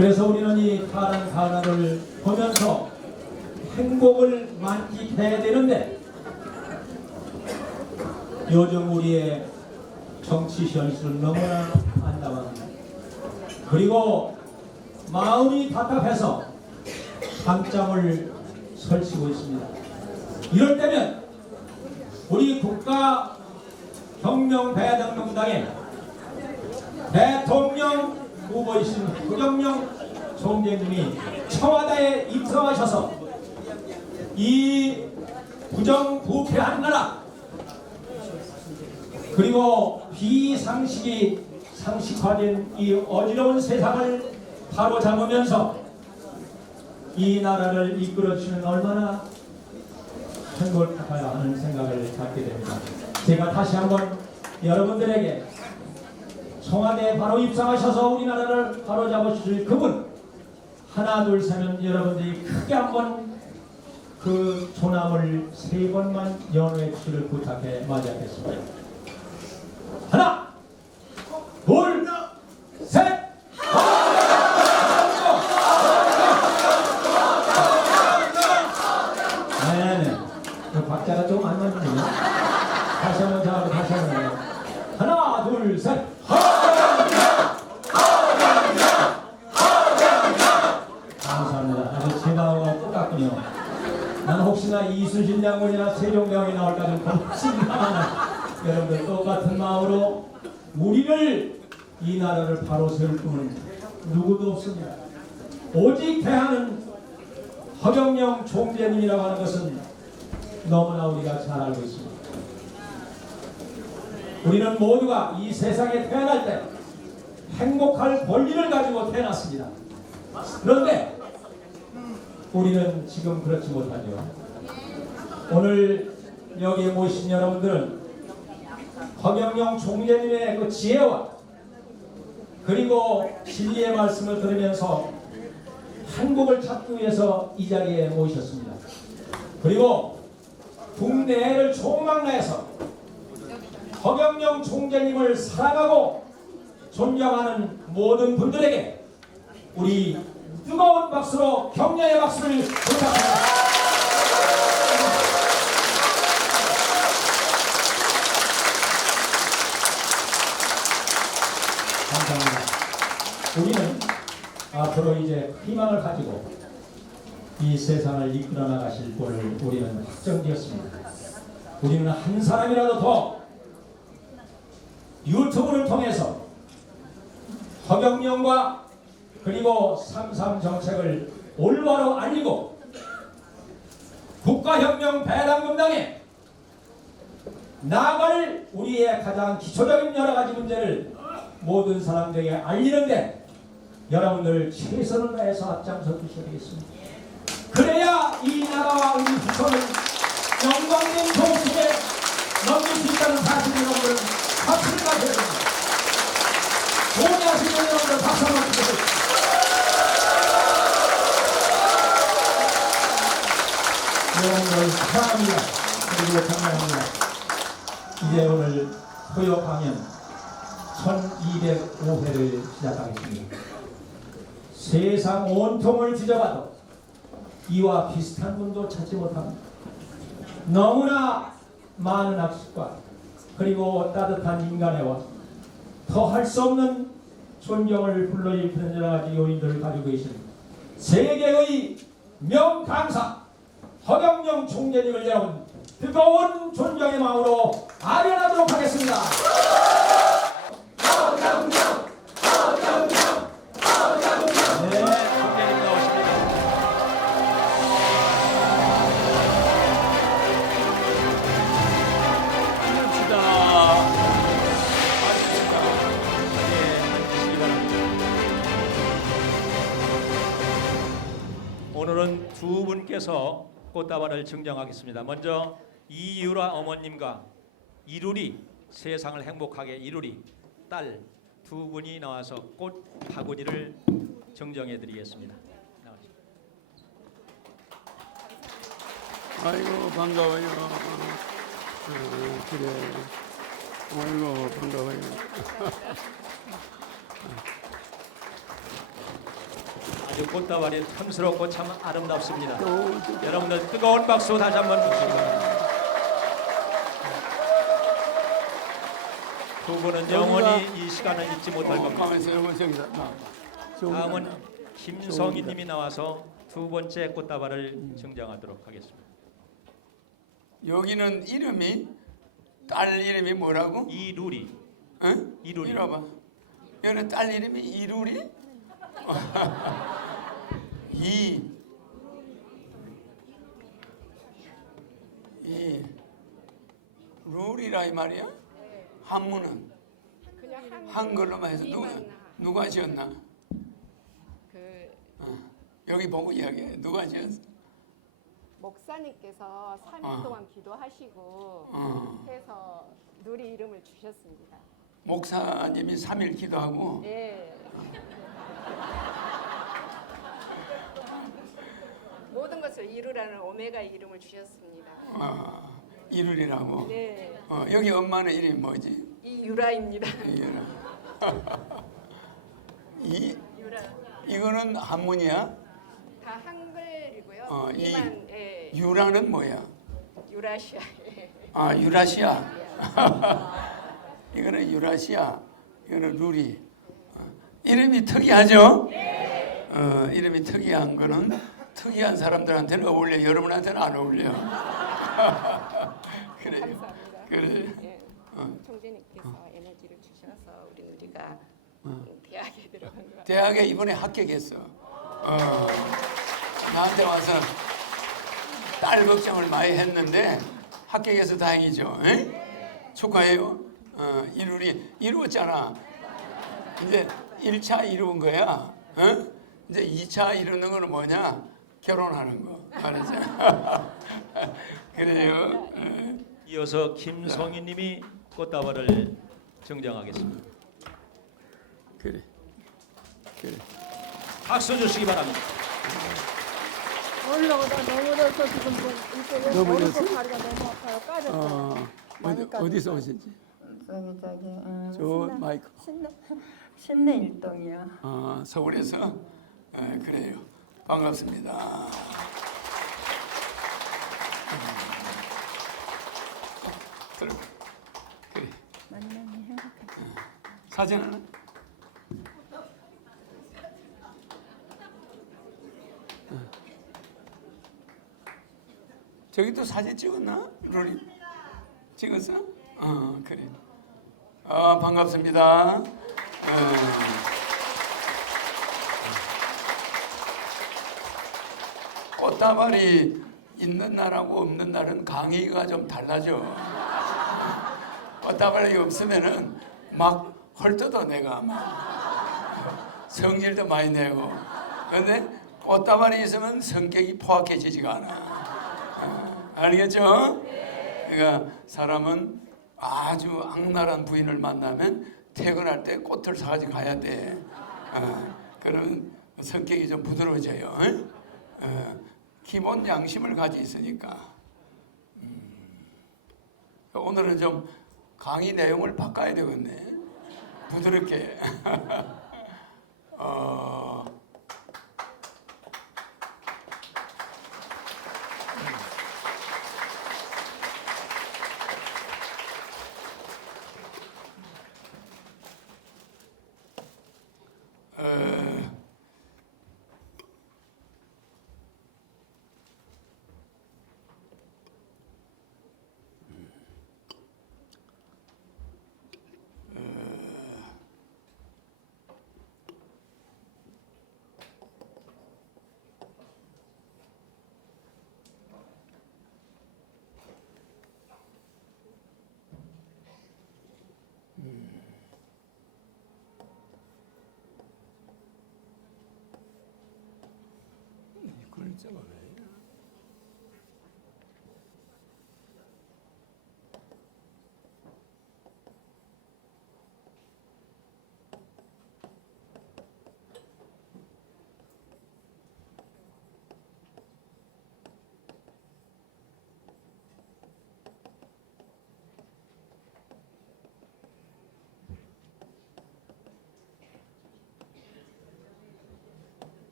그래서 우리는 이 파란 가나를 보면서 행복을 만끽해야 되는데, 요즘 우리의 정치 현실은 너무나 안타깝습니다. 그리고 마음이 답답해서 밤잠을 설치고 있습니다. 이럴 때면 우리 국가혁명배당명당의 대통령 후보이신 허경영 총재님이 청와대에 입성하셔서 이 부정부패한 나라, 그리고 비상식이 상식화된 이 어지러운 세상을 바로잡으면서 이 나라를 이끌어주시는 얼마나 행복할까요 하는 생각을 갖게 됩니다. 제가 다시 한번 여러분들에게 청와대에 바로 입성하셔서 우리나라를 바로잡으실 그분, 하나 둘 셋은 여러분들이 크게 한번 그 조남을 3번만 연호해 주시를 부탁해 맞이하겠습니다. 하나, 둘, 셋! 네네. 박자가 좀 안 맞네요. 다시 한번 자고 다시 한번. 하나, 둘, 셋! 감사합니다. 아주 제 마음하고 똑같군요. 나는 혹시나 이순신 장군이나 세종대왕이 나올까 좀 겁습니다만, 여러분들 똑같은 마음으로 우리를, 이 나라를 바로 세울 분은 누구도 없습니다. 오직 대하는 허경영 총재님이라고 하는 것은 너무나 우리가 잘 알고 있습니다. 우리는 모두가 이 세상에 태어날 때 행복할 권리를 가지고 태어났습니다. 그런데 우리는 지금 그렇지 못하죠. 오늘 여기에 모신 여러분들은 허경영 총재님의 그 지혜와 그리고 진리의 말씀을 들으면서 행복을 찾기 위해서 이 자리에 모이셨습니다. 그리고 국내를 총망라해서 허경영 총재님을 사랑하고 존경하는 모든 분들에게 우리 뜨거운 박수로 격려의 박수를 부탁합니다. 감사합니다. 우리는 앞으로 이제 희망을 가지고 이 세상을 이끌어 나가실 분을 우리는 확정되었습니다. 우리는 한 사람이라도 더 유튜브를 통해서 허경영과 그리고 3.3 정책을 올바로 알리고 국가혁명 배당금당에 나아갈 우리의 가장 기초적인 여러 가지 문제를 모든 사람들에게 알리는데 여러분들 최선을 다해서 앞장서 주셔야 되겠습니다. 그래야 이 나라와 우리 후손을 영광된 도시에 넘길 수 있다는 사실, 여러분들 박수를 가져야 됩니다. 동의하시는 여러분들 박수 한번 주세요. 여러분들 사랑합니다. 그리고 감사합니다. 이제 오늘 토요 강연 1205회를 시작하겠습니다. 세상 온통을 뒤져봐도 이와 비슷한 분도 찾지 못합니다. 너무나 많은 학습과 그리고 따뜻한 인간애와 더 할 수 없는 존경을 불러일으키는 여러 가지 요인들을 가지고 계십니다. 세계의 명강사 허경영 총재님을 여러분 뜨거운 존경의 마음으로 아련하도록 하겠습니다. 오늘은 두 분께서 꽃다발을 증정하겠습니다. 먼저 이유라 어머님과 이루리, 세상을 행복하게 이루리 딸 두 분이 나와서 꽃 바구니를 증정해 드리겠습니다. 아이고 반가워요. 그래. 아이고 반가워요. 아주 꽃다발이 탐스럽고 참 아름답습니다. 여러분들 뜨거운 박수 다시 한번 주시기 바랍니다. 두 분은 영원히 이 시간을 잊지 못할 겁니다. 가만있어. 여러분 저기다 놔. 다음은 김성희 님이 나와서 두 번째 꽃다발을 증정하도록 하겠습니다. 여기는 이름이 딸 이름이 뭐라고? 이루리. 응? 이루리. 이리 와봐. 여기는 딸 이름이 이루리? 이 룰이라 이 말이야? 한문은 그냥 한글로만 해서 누가 지었나? 그 여기 보고 이야기해. 누가 지었어? 목사님께서 3일 동안 기도하시고 해서 누리 이름을 주셨습니다. 목사님이 3일 기도하고 예. 모든 것을 이루라는 오메가 이름을 주셨습니다. 이룰이라고. 네. 여기 엄마는 이름이 뭐지? 이유라입니다. 이유라. 유라. 이거는 한문이야? 다 한글이고요. 이 이만 예. 유라는 뭐야? 유라시아. 유라시아. 이거는 유라시아. 이거는 루리. 이름이 특이하죠? 이름이 특이한 거는 특이한 사람들한테는 어울려. 여러분한테는 안 어울려. 그래요. 감사합니다. 그래. 예. 총재님께서 에너지를 주셔서 우리 누리가 대학에 들어간 것 같아요. 대학에 이번에 합격했어. 나한테 와서 딸 걱정을 많이 했는데 합격해서 다행이죠. 에? 축하해요. 이루었잖아. 이제 1차 이루은 거야. 이제 2차 이루는 거는 뭐냐? 결혼하는 거. 알았죠? 그래요. 이어서 김성희 님이 꽃다발을 증정하겠습니다. 그래. 박수 주시기 바랍니다. 올라오다 넘어져서 지금 이렇게 넘어졌어? 오른쪽 다리가 너무 아파요. 빠졌어요. 많이 어디서 오셨지? 저기 저 마이크. 신내 일동이요. 서울에서? 그래요. 반갑습니다. 들어가. 그래. 많이 행복해. 사진 하나? 저기도 사진 찍었나? 룰이 찍었어? 그래. 반갑습니다. 꽃다발이 있는 날하고 없는 날은 강의가 좀 달라져. 꽃다발이 없으면은 막 헐뜯어 내가 막 성질도 많이 내고. 근데 꽃다발이 있으면 성격이 포악해지지가 않아. 알겠죠? 그러니까 사람은 아주 악랄한 부인을 만나면 퇴근할 때 꽃을 사가지고 가야 돼. 그러면 성격이 좀 부드러워져요. 기본 양심을 가지고 있으니까. 오늘은 좀 강의 내용을 바꿔야 되겠네. 부드럽게. 글자가 왜?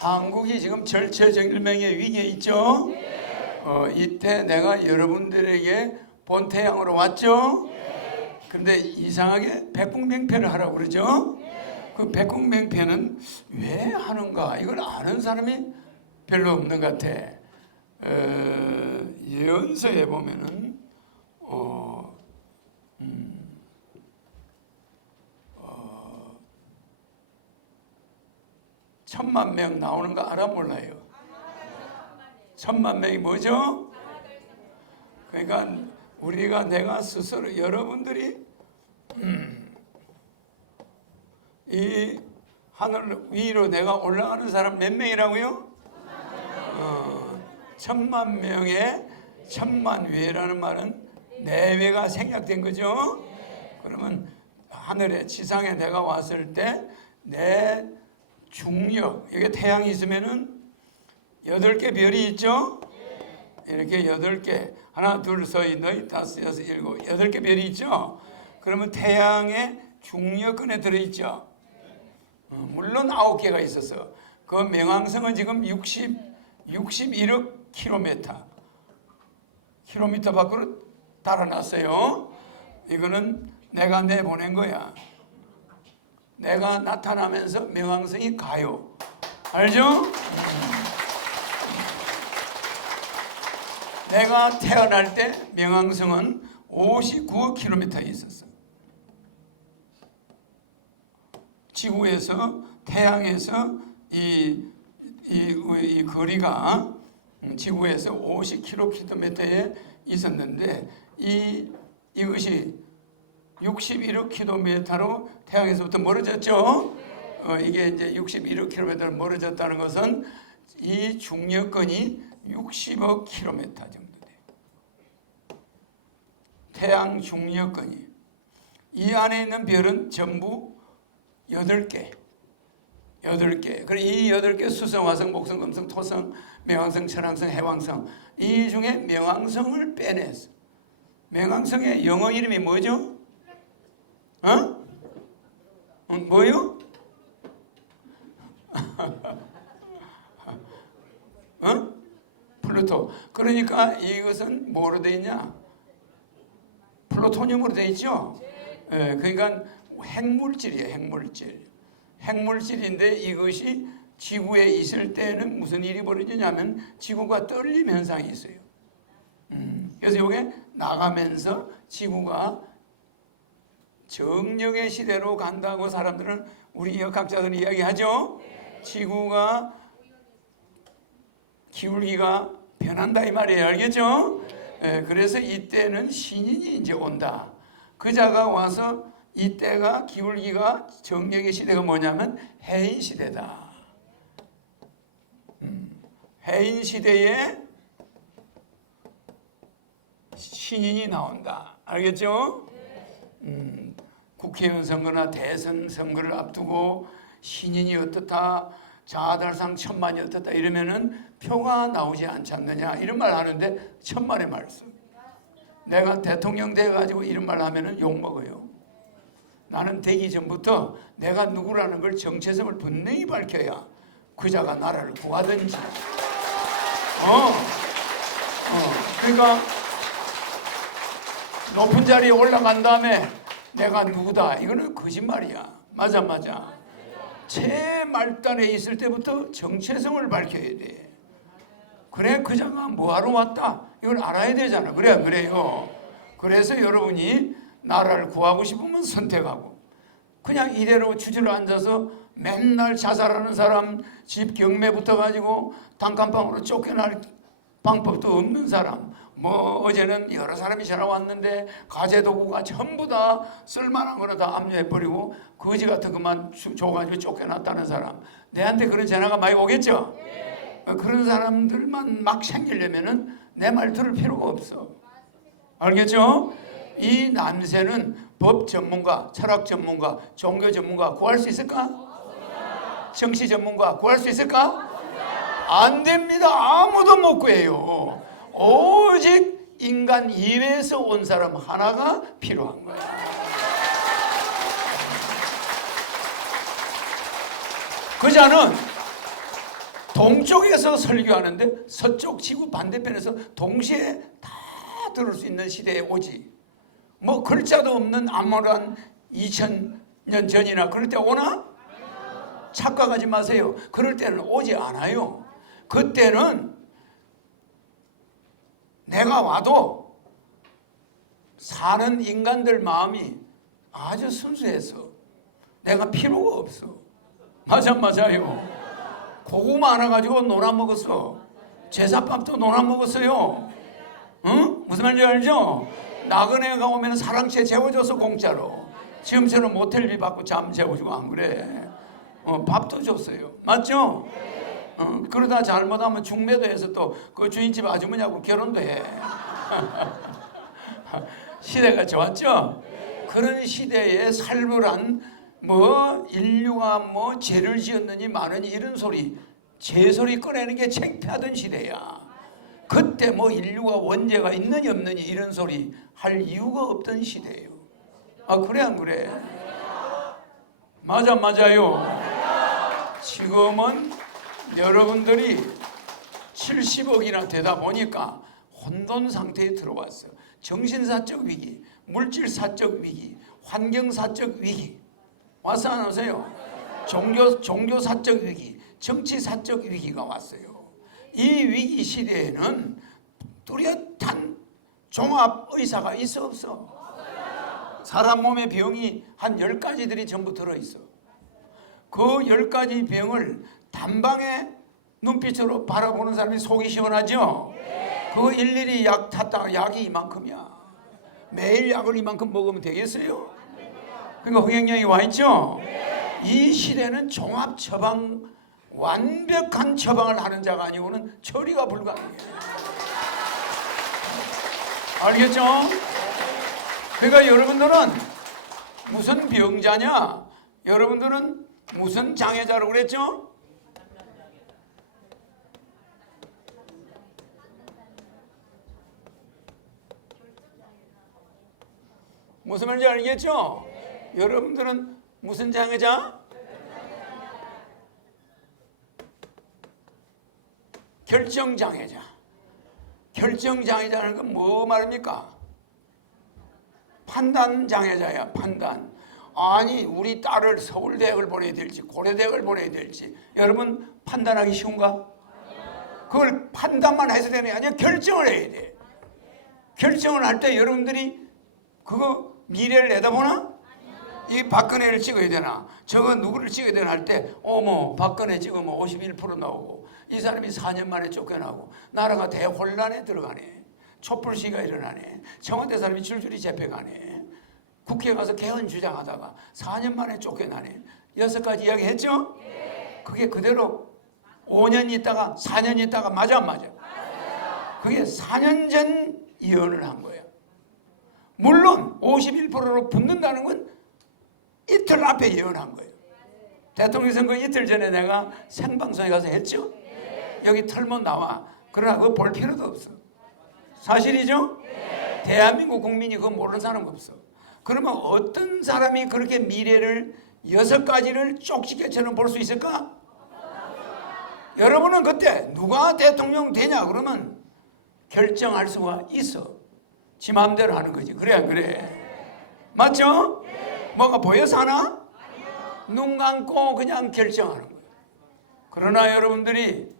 한국이 지금 절체절명의 위기에 있죠. 이때 내가 여러분들에게 본태양으로 왔죠. 근데 이상하게 백국맹패를 하라고 그러죠. 그 백국맹패는 왜 하는가 이걸 아는 사람이 별로 없는 것 같아. 예언서에 보면은 1000만 명 나오는 거 알아 몰라요? 1000만 명이 뭐죠? 그러니까 내가 스스로 여러분들이 이 하늘 위로 내가 올라가는 사람 몇 명이라고요? 1000만 명의 1000만 외라는 말은 내외가 생략된 거죠. 그러면 하늘에 지상에 내가 왔을 때 내 중력, 여기 태양이 있으면은 8개 별이 있죠? 이렇게 8개, 하나, 둘, 셋, 넷, 다섯, 여섯, 일곱, 8개 별이 있죠? 그러면 태양의 중력권에 들어있죠? 물론 9개가 있어서 그 명왕성은 지금 61억 킬로미터 밖으로 달아났어요. 이거는 내가 내보낸 거야. 내가 나타나면서 명왕성이 가요. 알죠? 내가 태어날 때 명왕성은 59억 킬로미터에 있었어. 지구에서 태양에서 이 거리가 지구에서 50km에 있었는데 이것이 61억 킬로미터로 태양에서부터 멀어졌죠. 이게 이제 61억 킬로미터로 멀어졌다는 것은 이 중력권이 60억 킬로미터 정도 돼요. 태양 중력권이. 이 안에 있는 별은 전부 8개. 그리고 이 8개 수성, 화성, 목성, 금성, 토성, 명왕성, 천왕성, 해왕성. 이 중에 명왕성을 빼냈어. 명왕성의 영어 이름이 뭐죠? 뭐요? 플루토. 그러니까 이것은 뭐로 되어 있냐? 플루토늄으로 되어 있죠? 그러니까 핵물질이에요. 핵물질인데 이것이 지구에 있을 때는 무슨 일이 벌어지냐면 지구가 떨림 현상이 있어요. 그래서 이게 나가면서 지구가 정력의 시대로 간다고 사람들은 우리 역학자들은 이야기하죠. 지구가 기울기가 변한다 이 말이에요. 알겠죠? 그래서 이때는 신인이 이제 온다. 그자가 와서 이때가 기울기가 정력의 시대가 뭐냐면 해인 시대다. 해인 시대에 신인이 나온다. 알겠죠? 국회의원 선거나 대선 선거를 앞두고 신인이 어떻다, 자아달상 천만이 어떻다 이러면은 표가 나오지 않지 않느냐 이런 말 하는데 천만의 말씀. 내가 대통령 돼가지고 이런 말 하면은 욕 먹어요. 나는 되기 전부터 내가 누구라는 걸 정체성을 분명히 밝혀야 그자가 나라를 구하든지. 그러니까 높은 자리에 올라간 다음에 내가 누구다 이거는 거짓말이야. 맞아. 최말단에 있을 때부터 정체성을 밝혀야 돼. 그래 그자가 뭐하러 왔다 이걸 알아야 되잖아. 그래요. 그래서 여러분이 나라를 구하고 싶으면 선택하고, 그냥 이대로 주저로 앉아서 맨날 자살하는 사람, 집 경매 붙어가지고 단칸방으로 쫓겨날 방법도 없는 사람, 어제는 여러 사람이 전화 왔는데 가재도구가 전부 다 쓸만한 거는 다 압류해버리고 거지 같은 것만 줘가지고 쫓겨났다는 사람, 내한테 그런 전화가 많이 오겠죠? 그런 사람들만 막 생기려면은 내 말 들을 필요가 없어. 알겠죠? 이 남새는 법 전문가, 철학 전문가, 종교 전문가 구할 수 있을까? 정치 전문가 구할 수 있을까? 안 됩니다. 아무도 못 구해요. 오직 인간 이외에서 온 사람 하나가 필요한 거야. 그자는 동쪽에서 설교하는데 서쪽 지구 반대편에서 동시에 다 들을 수 있는 시대에 오지. 뭐 글자도 없는 암울한 2000년 전이나 그럴 때 오나? 착각하지 마세요. 그럴 때는 오지 않아요. 그때는 내가 와도 사는 인간들 마음이 아주 순수해서 내가 필요가 없어. 맞아요. 고구마 하나 가지고 놀아 먹었어. 제사밥도 놀아 먹었어요. 응? 무슨 말인지 알죠? 나그네가 오면 사랑채 재워줘서 공짜로. 지금처럼 모텔비 받고 잠 재워주고 안 그래. 밥도 줬어요. 맞죠? 그러다 잘못하면 중매도 해서 또 그 주인집 아주머니하고 결혼도 해. 시대가 좋았죠? 그런 시대에 살벌한 뭐 인류가 뭐 죄를 지었느니 마느니 이런 소리, 죄소리 꺼내는 게 창피하던 시대야. 그때 뭐 인류가 원죄가 있느니 없느니 이런 소리 할 이유가 없던 시대예요. 아, 그래 안 그래? 맞아요. 지금은 여러분들이 70억이나 되다 보니까 혼돈 상태에 들어왔어요. 정신사적 위기, 물질사적 위기, 환경사적 위기. 왔어 안 오세요? 종교사적 위기, 정치사적 위기가 왔어요. 이 위기 시대에는 뚜렷한 종합의사가 있어 없어? 사람 몸에 병이 한 10가지들이 전부 들어있어. 그 10가지 병을 단방에 눈빛으로 바라보는 사람이 속이 시원하죠? 그거 일일이 약 탔다가 약이 이만큼이야. 매일 약을 이만큼 먹으면 되겠어요? 그러니까 흥행령이 와 있죠? 이 시대는 종합 처방, 완벽한 처방을 하는 자가 아니고는 처리가 불가능해요. 알겠죠? 그러니까 여러분들은 무슨 병자냐? 여러분들은 무슨 장애자라고 그랬죠? 무슨 말인지 알겠죠? 여러분들은 무슨 장애자? 결정장애자. 결정장애자는 건 뭐 말입니까? 판단장애자야. 판단. 아니 우리 딸을 서울대학을 보내야 될지 고려대학을 보내야 될지 여러분 판단하기 쉬운가? 그걸 판단만 해서 되는 게 아니라 결정을 해야 돼. 결정을 할 때 여러분들이 그거 미래를 내다보나? 이 박근혜를 찍어야 되나? 저거 누구를 찍어야 되나 할 때 어머 박근혜 찍으면 51% 나오고 이 사람이 4년 만에 쫓겨나고 나라가 대혼란에 들어가네. 촛불시위가 일어나네. 청와대 사람이 줄줄이 잡혀가네. 국회에 가서 개헌 주장하다가 4년 만에 쫓겨나네. 6가지 이야기 했죠? 그게 그대로 5년 있다가 4년 있다가 맞아 안 맞아? 그게 4년 전 예언을 한 거예요. 물론 51%로 붙는다는 건 이틀 앞에 예언한 거예요. 대통령 선거 이틀 전에 내가 생방송에 가서 했죠? 여기 털면 나와. 그러나 그거 볼 필요도 없어. 사실이죠? 대한민국 국민이 그거 모르는 사람 없어. 그러면 어떤 사람이 그렇게 미래를 6가지를 쪽지게처럼 볼 수 있을까? 여러분은 그때 누가 대통령 되냐 그러면 결정할 수가 있어. 지 마음대로 하는 거지. 그래 안 그래? 맞죠? 뭐가 보여서 하나? 눈 감고 그냥 결정하는 거예요. 그러나 여러분들이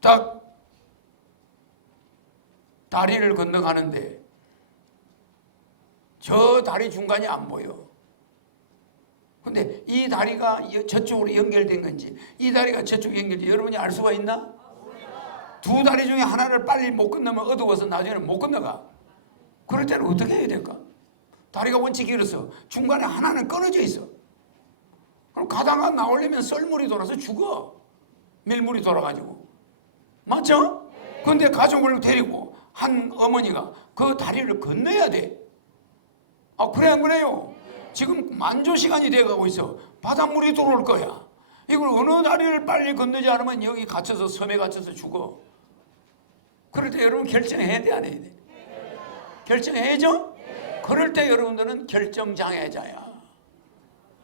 딱 다리를 건너가는데 저 다리 중간이 안 보여. 근데 이 다리가 저쪽으로 연결된 건지 이 다리가 저쪽으로 연결된지 여러분이 알 수가 있나? 두 다리 중에 하나를 빨리 못 건너면 어두워서 나중에는 못 건너가. 그럴 때는 어떻게 해야 될까? 다리가 원체 길어서 중간에 하나는 끊어져 있어. 그럼 가다가 나오려면 썰물이 돌아서 죽어. 밀물이 돌아가지고. 맞죠? 그런데 가족을 데리고 한 어머니가 그 다리를 건너야 돼. 아, 그래 안 그래요? 지금 만조 시간이 돼가고 있어. 바닷물이 들어올 거야. 이걸 어느 다리를 빨리 건너지 않으면 여기 갇혀서 섬에 갇혀서 죽어. 그럴 때 여러분 결정해야 돼 안 해야 돼? 결정해야죠? 그럴 때 여러분들은 결정장애자야.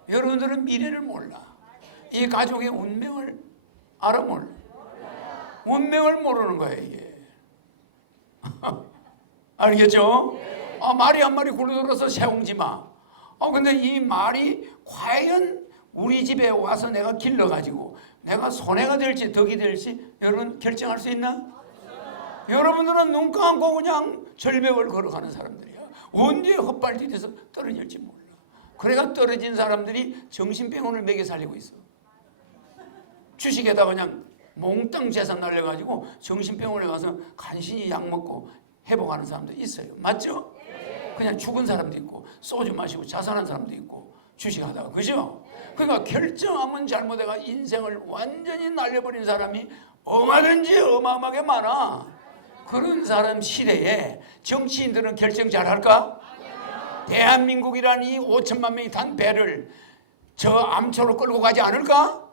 여러분들은 미래를 몰라. 이 가족의 운명을 알아 몰라? 운명을 모르는 거야 이게. 알겠죠? 말이 한 마리 굴러들어서 세옹지마. 근데 이 말이 과연 우리 집에 와서 내가 길러가지고 내가 손해가 될지 덕이 될지 여러분 결정할 수 있나? 여러분들은 눈 감고 그냥 절벽을 걸어가는 사람들이야. 언제 헛발질해서 떨어질지 몰라. 그래가 떨어진 사람들이 정신병원을 먹여 살리고 있어. 주식에다 그냥 몽땅 재산 날려가지고 정신병원에 가서 간신히 약 먹고 회복하는 사람도 있어요. 맞죠? 그냥 죽은 사람도 있고 소주 마시고 자살한 사람도 있고 주식하다가. 그죠? 그러니까 결정하면 잘못해가 인생을 완전히 날려버린 사람이 얼마든지 어마어마하게 많아. 그런 사람 시대에 정치인들은 결정 잘할까? 대한민국이라는 이 5천만 명이 탄 배를 저 암초로 끌고 가지 않을까?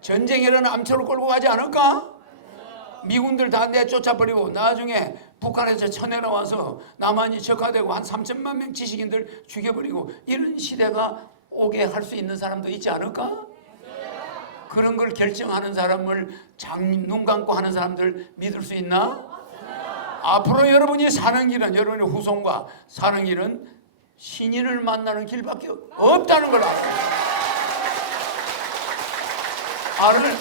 전쟁이라는 암초로 끌고 가지 않을까? 미군들 다 내쫓아버리고 나중에 북한에서 쳐내려와서 남한이 적화되고 한 3천만 명 지식인들 죽여버리고 이런 시대가 오게 할 수 있는 사람도 있지 않을까? 그런 걸 결정하는 사람을 눈 감고 하는 사람들 믿을 수 있나? 앞으로 여러분이 사는 길은, 여러분의 후손과 사는 길은 신인을 만나는 길밖에 없다는 걸 알아요.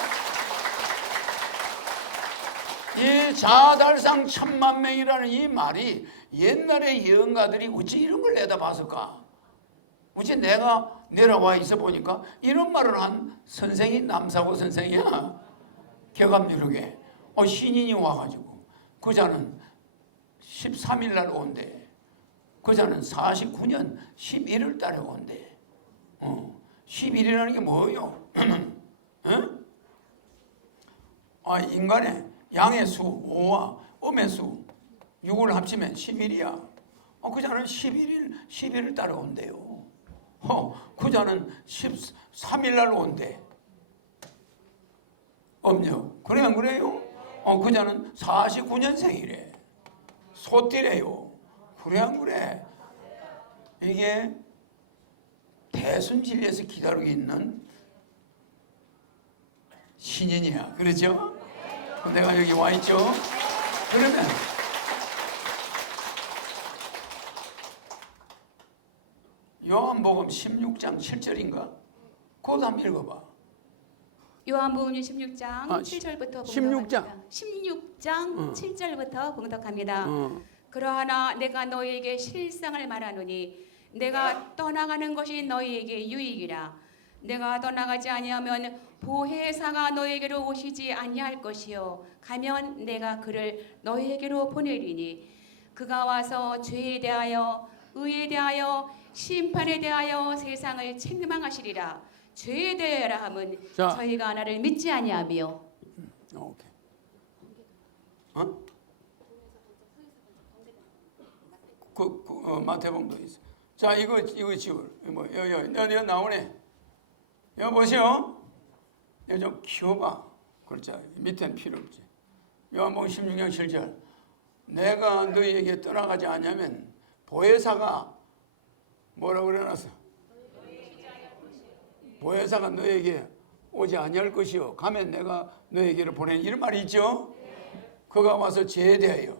이 자달상 1000만 명이라는 이 말이 옛날에 예언가들이 어찌 이런 걸 내다봤을까? 어찌 내가 내려와 있어 보니까 이런 말을 한 선생이 남사고 선생이야. 개감유력에 신인이 와가지고 그자는 13일 날 온대. 그자는 49년 11월 달에 온대. 11이라는 게 뭐예요? 인간의 양의 수 5와 음의 수 6을 합치면 11이야. 그자는 11일 달에 온대요. 그자는 13일 날 온대. 엄요. 그래 안 그래요? 그자는 49년생이래. 소띠래요. 그래 안 그래? 이게 대순진리에서 기다리고 있는 신인이야. 그렇죠? 내가 여기 와 있죠? 그러면 요한복음 16장 7절인가? 그것도 한번 읽어봐. 요한복음 16장 7절부터 16장. 16장 7절부터 봉독합니다. 그러하나 내가 너희에게 실상을 말하노니 내가 떠나가는 것이 너희에게 유익이라. 내가 떠나가지 아니하면 보혜사가 너희에게로 오시지 아니할 것이요 가면 내가 그를 너희에게로 보내리니 그가 와서 죄에 대하여 의에 대하여 심판에 대하여 세상을 책망하시리라. 죄에 대하여라 함은 저희가 나를 믿지 아니하며. 오케이. 마태복음도 있어. 자, 이거 지울. 여기 나오네. 여기 보세요. 여기 좀 키워봐. 글자 밑에는 필요 없지. 요한복음 16장 7절. 내가 너희에게 떠나가지 않으면 보혜사가 뭐라고 그래놨어? 보혜사가 너에게 오지 아니할 것이요 가면 내가 너에게를 보내는 이런 말이 있죠. 그가 와서 죄에 대하여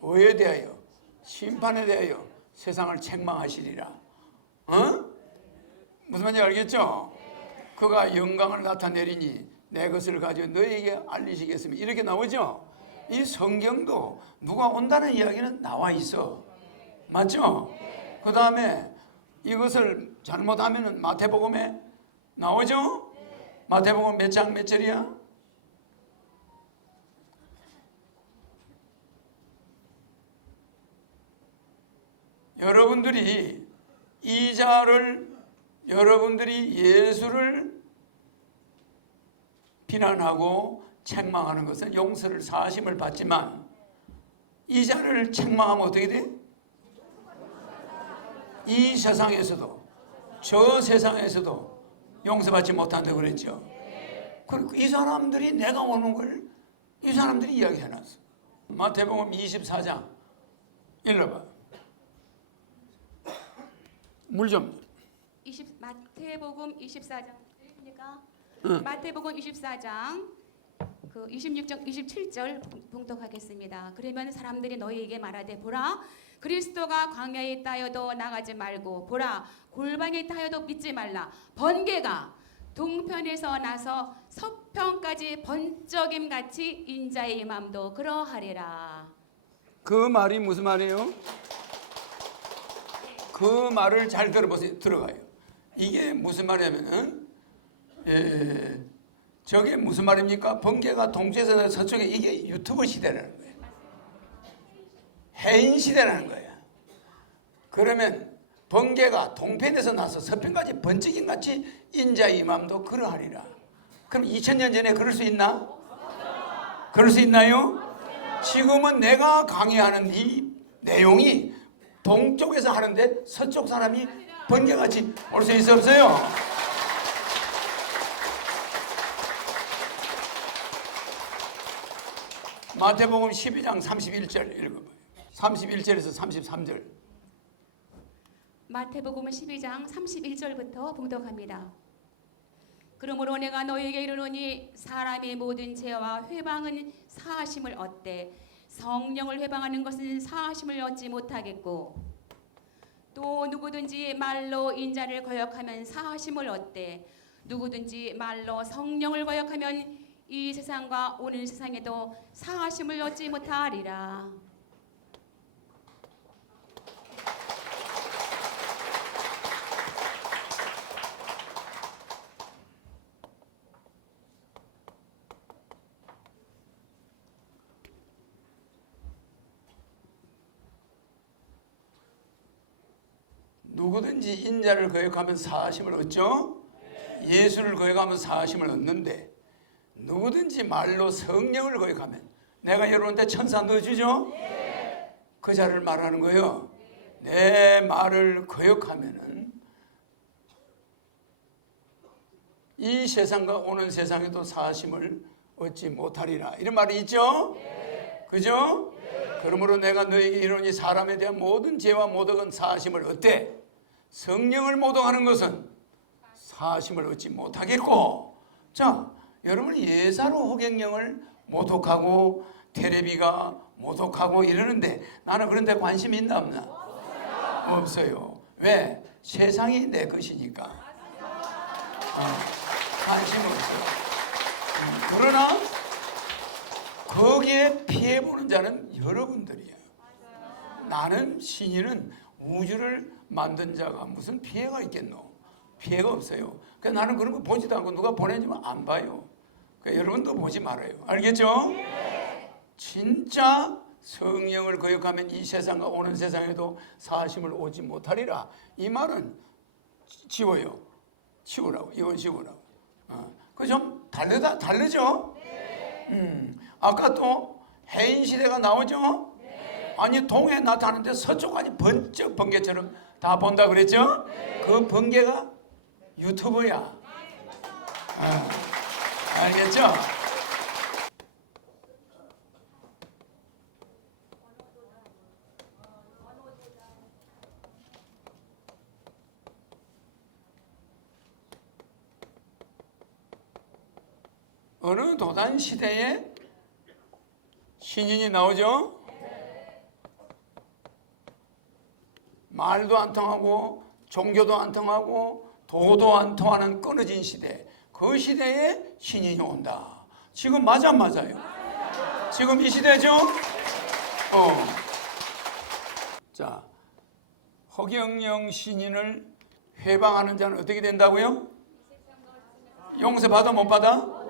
의에 대하여 심판에 대하여 세상을 책망하시리라. 무슨 말인지 알겠죠? 그가 영광을 나타내리니 내 것을 가지고 너에게 알리시겠으면 이렇게 나오죠. 이 성경도 누가 온다는 이야기는 나와 있어. 맞죠? 그 다음에 이것을 잘못하면 마태복음에 나오죠? 마태복음 몇 장 몇 절이야? 여러분들이 여러분들이 예수를 비난하고 책망하는 것은 용서를 사하심을 받지만 이자를 책망하면 어떻게 돼? 이 세상에서도 저 세상에서도 용서받지 못한다고 그랬죠. 그리고 이 사람들이 내가 오는 걸 이 사람들이 이야기해놨어. 마태복음 24장 읽어봐. 물 좀. 마태복음 24장 읽으니까 마태복음 24장 그 26절 27절 봉독하겠습니다. 그러면 사람들이 너희에게 말하되 보라 그리스도가 광야에 있다 하여도 나가지 말고 보라 골방에 있다 하여도 믿지 말라 번개가 동편에서 나서 서편까지 번쩍임 같이 인자의 임함도 그러하리라. 그 말이 무슨 말이에요? 그 말을 잘 들어보세요. 들어가요. 이게 무슨 말이냐면은 저게 무슨 말입니까? 번개가 동쪽에서 서쪽에 이게 유튜브 시대라는 거예요. 해인 시대라는 거예요. 그러면 번개가 동편에서 나서 서편까지 번쩍임 같이 인자의 임함도 그러하리라. 그럼 2000년 전에 그럴 수 있나? 그럴 수 있나요? 지금은 내가 강의하는 이 내용이 동쪽에서 하는데 서쪽 사람이 번개같이 올 수 있어 없어요? 마태복음 12장 31절 읽어봐요. 31절에서 33절. 마태복음 12장 31절부터 봉독합니다. 그러므로 내가 너희에게 이르노니 사람의 모든 죄와 회방은 사하심을 얻되 성령을 회방하는 것은 사하심을 얻지 못하겠고 또 누구든지 말로 인자를 거역하면 사하심을 얻되 누구든지 말로 성령을 거역하면 이 세상과 오는 세상에도 사하심을 얻지 못하리라. 누구든지 인자를 거역하면 사하심을 얻죠? 예수를 거역하면 사하심을 얻는데 누구든지 말로 성령을 거역하면 내가 여러분한테 천사 넣어주죠? 그 자를 말하는 거예요. 내 말을 거역하면은 이 세상과 오는 세상에도 사하심을 얻지 못하리라. 이런 말이 있죠? 그죠? 그러므로 내가 너에게 이르노니 사람에 대한 모든 죄와 모독은 사하심을 얻되 성령을 모독하는 것은 사하심을 얻지 못하겠고. 자, 여러분이 예사로 호갱령을 모독하고 테레비가 모독하고 이러는데 나는 그런 데 관심이 있나 없나? 없어요. 왜? 세상이 내 것이니까 관심 없어요. 그러나 거기에 피해보는 자는 여러분들이에요. 나는 신인은 우주를 만든 자가 무슨 피해가 있겠노? 피해가 없어요. 그러니까 나는 그런 거 보지도 않고 누가 보내주면 안 봐요. 그러니까 여러분도 보지 말아요. 알겠죠? 진짜 성령을 거역하면 이 세상과 오는 세상에도 사하심을 오지 못하리라. 이 말은 지워요. 치우라고. 이건 지우라고. 그 좀 다르죠? 아까 또 해인 시대가 나오죠? 아니 동해 나타나는데 서쪽까지 번쩍 번개처럼 다 본다 그랬죠? 그 번개가 유튜브야. 알겠죠? 어느 도단 시대에 신인이 나오죠? 말도 안 통하고 종교도 안 통하고 도도 안 통하는 끊어진 시대, 그 시대에 신인이 온다. 지금 맞아 안 맞아요? 지금 이 시대죠? 자, 허경영 신인을 회방하는 자는 어떻게 된다고요? 용서 받아 못 받아?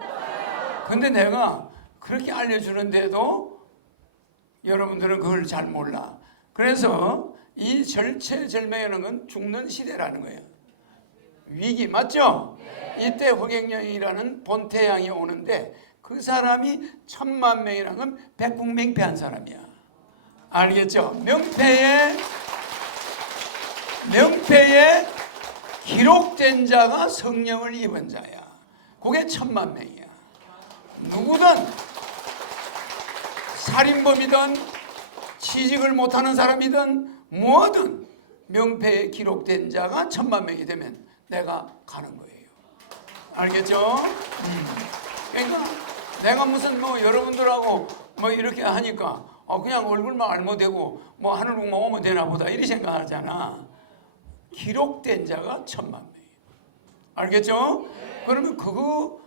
근데 내가 그렇게 알려주는데도 여러분들은 그걸 잘 몰라. 그래서 이 절체절명이라는 건 죽는 시대라는 거예요. 위기 맞죠? 이때 허경영이라는 본태양이 오는데 그 사람이 1000만 명이라는 건 백국맹패한 사람이야. 알겠죠? 명패에 기록된 자가 성령을 입은 자야. 그게 1000만 명이야. 누구든 살인범이든 취직을 못하는 사람이든 뭐든 명패에 기록된 자가 1000만 명이 되면 내가 가는 거예요. 알겠죠? 그러니까 내가 무슨 뭐 여러분들하고 뭐 이렇게 하니까 그냥 얼굴만 알면 되고 뭐 하늘국만 오면 되나 보다 이렇게 생각하잖아. 기록된 자가 1000만 명이에요. 알겠죠? 그러면 그거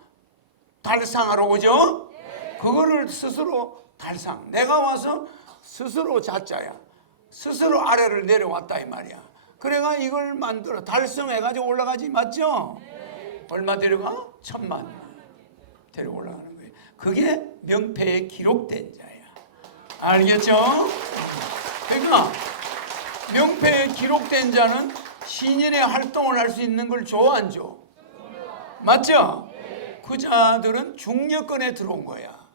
달성하러 오죠? 그거를 스스로 달성. 내가 와서 스스로 자자야. 스스로 아래를 내려왔다 이 말이야. 그래가 이걸 만들어 달성해가지고 올라가지 맞죠? 얼마 데려가? 1000만 데려 올라가는 거예요. 그게 명패에 기록된 자야. 알겠죠? 그러니까 명패에 기록된 자는 신인의 활동을 할 수 있는 걸 줘, 안 줘? 맞죠? 그 자들은 중력권에 들어온 거야.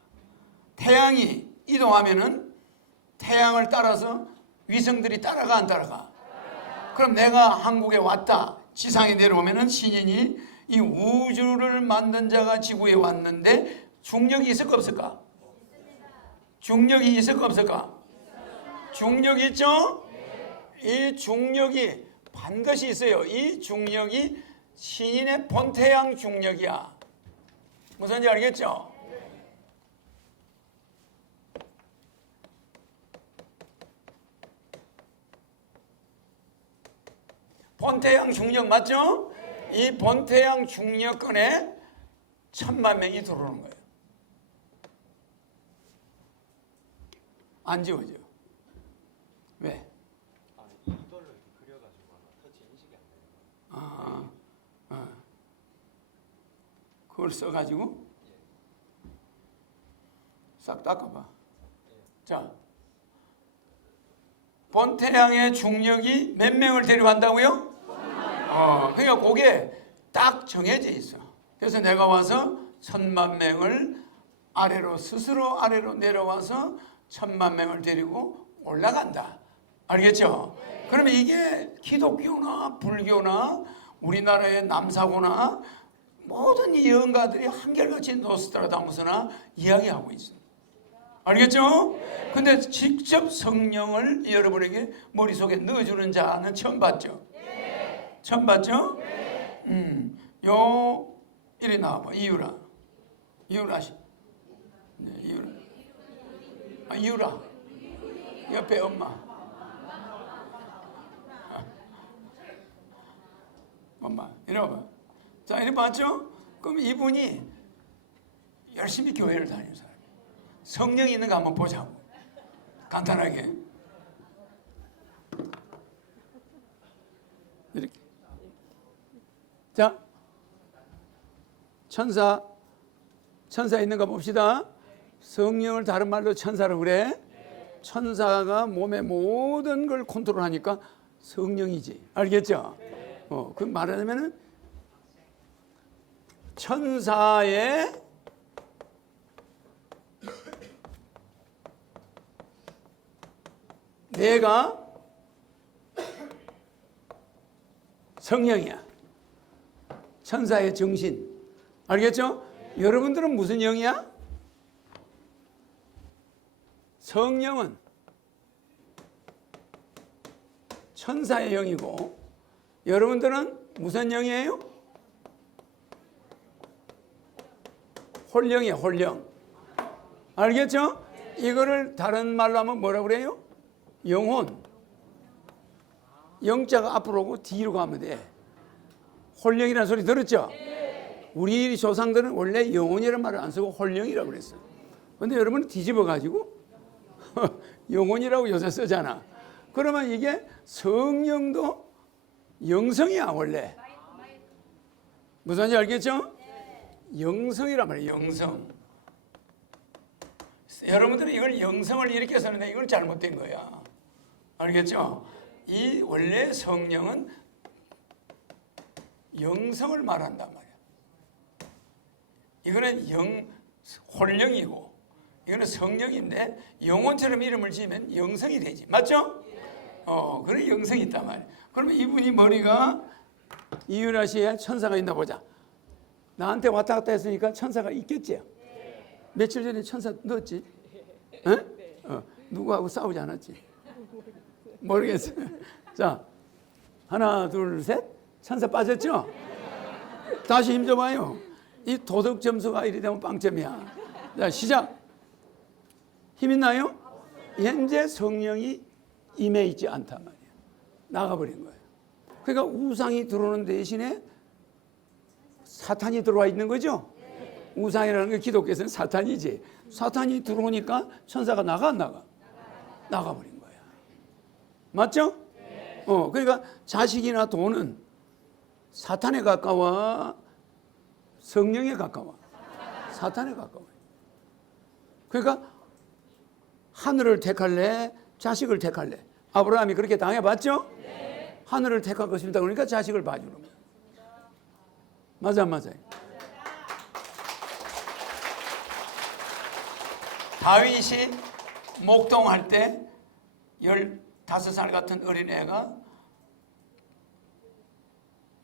태양이 이동하면은 태양을 따라서 위성들이 따라가 안 따라가? 그럼 내가 한국에 왔다. 지상에 내려오면은 신인이 이 우주를 만든 자가 지구에 왔는데 중력이 있을까 없을까? 중력이 있을까 없을까? 중력이 있죠? 이 중력이 반드시 있어요. 이 중력이 신인의 본태양 중력이야. 무슨지 알겠죠? 본태양 중력 맞죠? 이 본태양 중력권에 1000만 명이 들어오는 거예요. 안 지워져. 왜? 이걸로 이렇게 그려가지고 아마 터치 인식이 안 돼요. 그걸 써가지고 싹 닦아봐. 자, 본태양의 중력이 몇 명을 데려간다고요? 그러니까 그게 딱 정해져 있어. 그래서 내가 와서 1000만 명을 아래로 스스로 아래로 내려와서 1000만 명을 데리고 올라간다. 알겠죠? 그러면 이게 기독교나 불교나 우리나라의 남사고나 모든 이 예언가들이 한결같이 노스트라다무스나 이야기하고 있습니다. 알겠죠? 근데 직접 성령을 여러분에게 머릿속에 넣어주는 자는 처음 봤죠? 처음 봤죠? 요 이리 나와봐. 이유라 씨. 네, 이유라. 옆에 엄마. 엄마, 이리 와봐. 자, 이리 봤죠? 그럼 이분이 열심히 교회를 다니는 사람이에요. 성령이 있는 거 한번 보자고. 간단하게. 이렇게. 자, 천사 있는 거 봅시다. 성령을 다른 말로 천사라고 그래. 천사가 몸의 모든 걸 컨트롤하니까 성령이지. 알겠죠? 그 말하자면은 천사의 내가 성령이야. 천사의 정신. 알겠죠? 여러분들은 무슨 영이야? 성령은 천사의 영이고 여러분들은 무슨 영이에요? 홀령이에요. 홀령. 알겠죠? 이거를 다른 말로 하면 뭐라고 그래요? 영혼. 영자가 앞으로 오고 뒤로 가면 돼. 홀령이라는 소리 들었죠? 우리 조상들은 원래 영혼이라는 말을 안 쓰고 홀령이라고 그랬어요. 근데 여러분은 뒤집어 가지고 영혼이라고 요새 쓰잖아. 그러면 이게 성령도 영성이야 원래. 무슨 말인지 알겠죠? 영성이란 말이에요. 영성. 여러분들은 이걸 영성을 이렇게 쓰는데 이건 잘못된 거야. 알겠죠? 이 원래 성령은 영성을 말한단 말이야. 이거는 홀령이고 이거는 성령인데 영혼처럼 이름을 지으면 영성이 되지. 맞죠? 그래 영성이 있단 말이야. 그러면 이분이 머리가 이유라 씨에 천사가 있나 보자. 나한테 왔다 갔다 했으니까 천사가 있겠지. 며칠 전에 천사 넣었지? 누구하고 싸우지 않았지? 모르겠어. 자, 하나, 둘, 셋. 천사 빠졌죠? 다시 힘줘봐요. 이 도덕 점수가 이리 되면 빵점이야. 자, 시작. 힘 있나요? 현재 성령이 임해 있지 않단 말이야. 나가버린 거예요. 그러니까 우상이 들어오는 대신에 사탄이 들어와 있는 거죠. 우상이라는 게 기독교에서는 사탄이지. 사탄이 들어오니까 천사가 나가 안 나가? 나가버린 거야. 맞죠? 그러니까 자식이나 돈은 사탄에 가까워, 성령에 가까워, 사탄에 가까워. 그러니까 하늘을 택할래, 자식을 택할래. 아브라함이 그렇게 당해봤죠? 하늘을 택할 것입니다. 그러니까 자식을 봐주는 거예요. 맞아, 맞아요. 다윗이 목동할 때 15살 같은 어린애가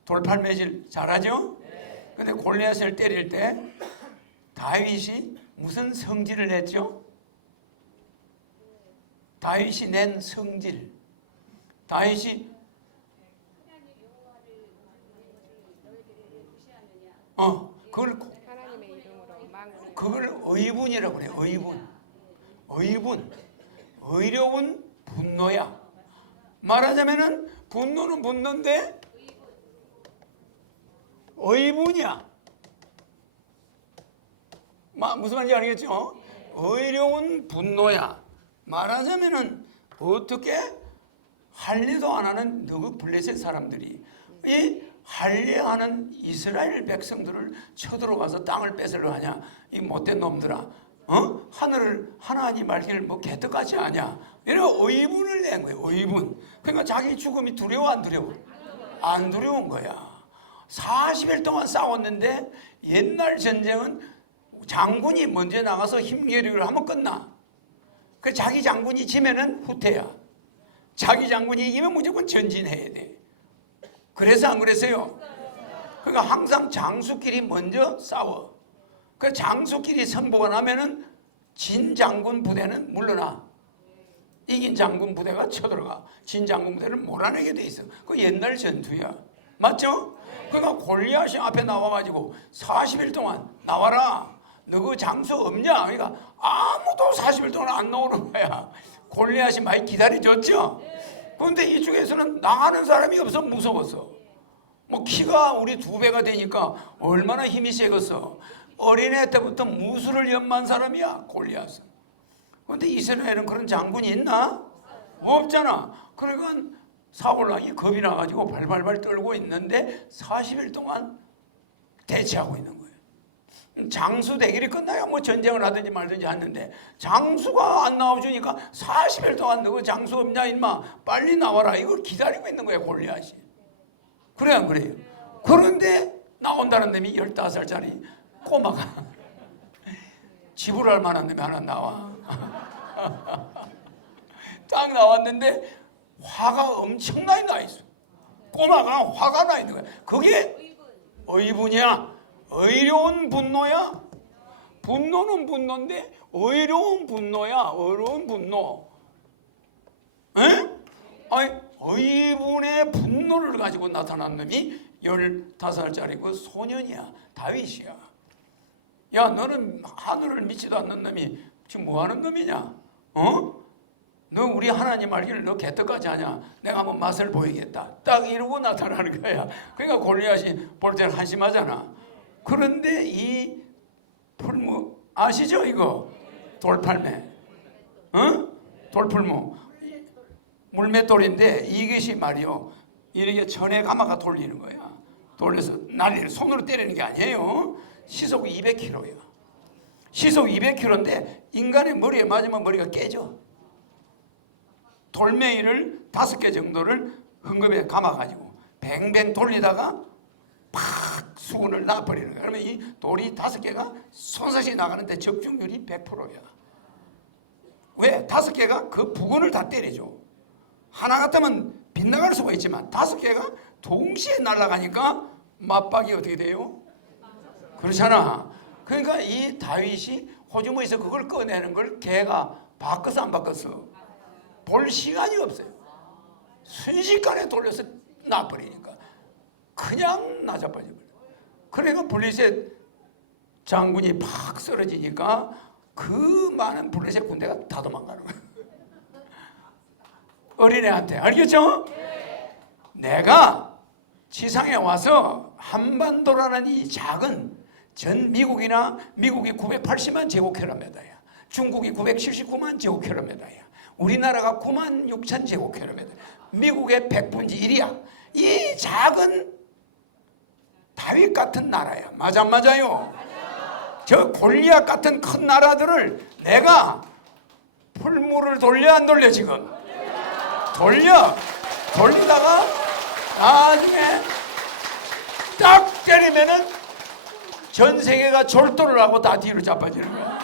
돌팔매질 잘하죠? 근데 골리앗을 때릴 때 다윗이 무슨 성질을 했죠? 다윗이 낸 성질. 다윗이 그걸 의분이라고 그래. 의분. 의로운 분노야. 말하자면은 분노는 분노인데 의분이야. 무슨 말인지 알겠죠? 의로운 분노야. 말하자면은 어떻게 할례도 안 하는 너그 블레셋 사람들이 이 할례하는 이스라엘 백성들을 쳐들어가서 땅을 뺏으려 하냐? 이 못된 놈들아. 하늘을 하나님 말기를 뭐 개떡같이 하냐? 이런 의분을 낸 거예요. 의분. 그러니까 자기 죽음이 두려워 안 두려워? 안 두려운 거야. 40일 동안 싸웠는데 옛날 전쟁은 장군이 먼저 나가서 힘겨루기를 하면 끝나. 그 자기 장군이 지면은 후퇴야. 자기 장군이 이기면 무조건 전진해야 돼. 그래서 안 그랬어요? 그러니까 항상 장수끼리 먼저 싸워. 그 장수끼리 선보가 나면은 진 장군 부대는 물러나. 이긴 장군 부대가 쳐들어가. 진 장군 부대를 몰아내게 돼 있어. 그 옛날 전투야. 맞죠? 그러니까 골리앗이 앞에 나와가지고 40일 동안 나와라. 너 그 장수 없냐? 그러니까 아무도 40일 동안 안 나오는 거야. 골리앗이 많이 기다려줬죠? 그런데 이쪽에서는 나가는 사람이 없어. 무서웠어. 뭐 키가 우리 2배가 되니까 얼마나 힘이 세겠어. 어린애 때부터 무술을 연마한 사람이야, 골리앗은. 그런데 이스라엘은 그런 장군이 있나? 없잖아. 그러니까 사울왕이 겁이 나가지고 발발발 떨고 있는데 40일 동안 대치하고 있는 거예요. 장수 대결이 끝나야 뭐 전쟁을 하든지 말든지 하는데 장수가 안 나와주니까 40일 동안 너가 장수 없냐 임마 빨리 나와라 이걸 기다리고 있는 거야 골리앗이. 그래 안 그래요? 그런데 나온다는 놈이 15살짜리 꼬마가 지불할 만한 놈이 하나 나와. 딱 나왔는데 화가 엄청나게 나 있어. 꼬마가 화가 나 있는 거야. 그게 의분이야. 의로운 분노야. 분노는 분노인데 의로운 분노야. 의로운 분노. 에? 아니 의분의 분노를 가지고 나타난 놈이 15살짜리 그 소년이야. 다윗이야. 야 너는 하늘을 믿지도 않는 놈이 지금 뭐하는 놈이냐? 너 우리 하나님 알기를 너 개떡같이 하냐? 내가 한번 맛을 보이겠다. 딱 이러고 나타나는 거야. 그러니까 골리앗이 볼 때는 한심하잖아. 그런데 이 풀무 아시죠 이거? 돌팔매. 돌풀무. 물맷돌인데 이것이 말이요. 이렇게 천에 가마가 돌리는 거야. 돌려서 난리를 손으로 때리는 게 아니에요. 시속 200km야. 시속 200km인데 인간의 머리에 맞으면 머리가 깨져. 돌멩이를 5개 정도를 헝겊에 감아가지고 뱅뱅 돌리다가 팍 수건을 놔버리는 거야. 그러면 이 돌이 5개가 손사시 나가는데 적중률이 100%야. 왜? 5개가 그 부근을 다 때려줘. 하나 같으면 빗나갈 수가 있지만 5개가 동시에 날아가니까 맞박이 어떻게 돼요? 그렇잖아. 그러니까 이 다윗이 호주머니에서 그걸 꺼내는 걸 걔가 바꿨어 안 바꿨어? 볼 시간이 없어요. 순식간에 돌려서 놔버리니까 그냥 낮아버려. 그러니까 블레셋 장군이 팍 쓰러지니까 그 많은 블레셋 군대가 다 도망가는 거예요. 어린애한테. 알겠죠? 내가 지상에 와서 한반도라는 이 작은 전 미국이나 미국이 980만 제곱킬로미터야. 중국이 979만 제곱킬로미터야. 우리나라가 9만 6천 제곱킬로미터. 미국의 100분의 1이야. 이 작은 다윗 같은 나라야. 맞아 안 맞아요? 저 골리앗 같은 큰 나라들을 내가 풀무를 돌려 안 돌려 지금? 돌리다가 나중에 딱 때리면은 전 세계가 졸도를 하고 다 뒤로 자빠지는 거야.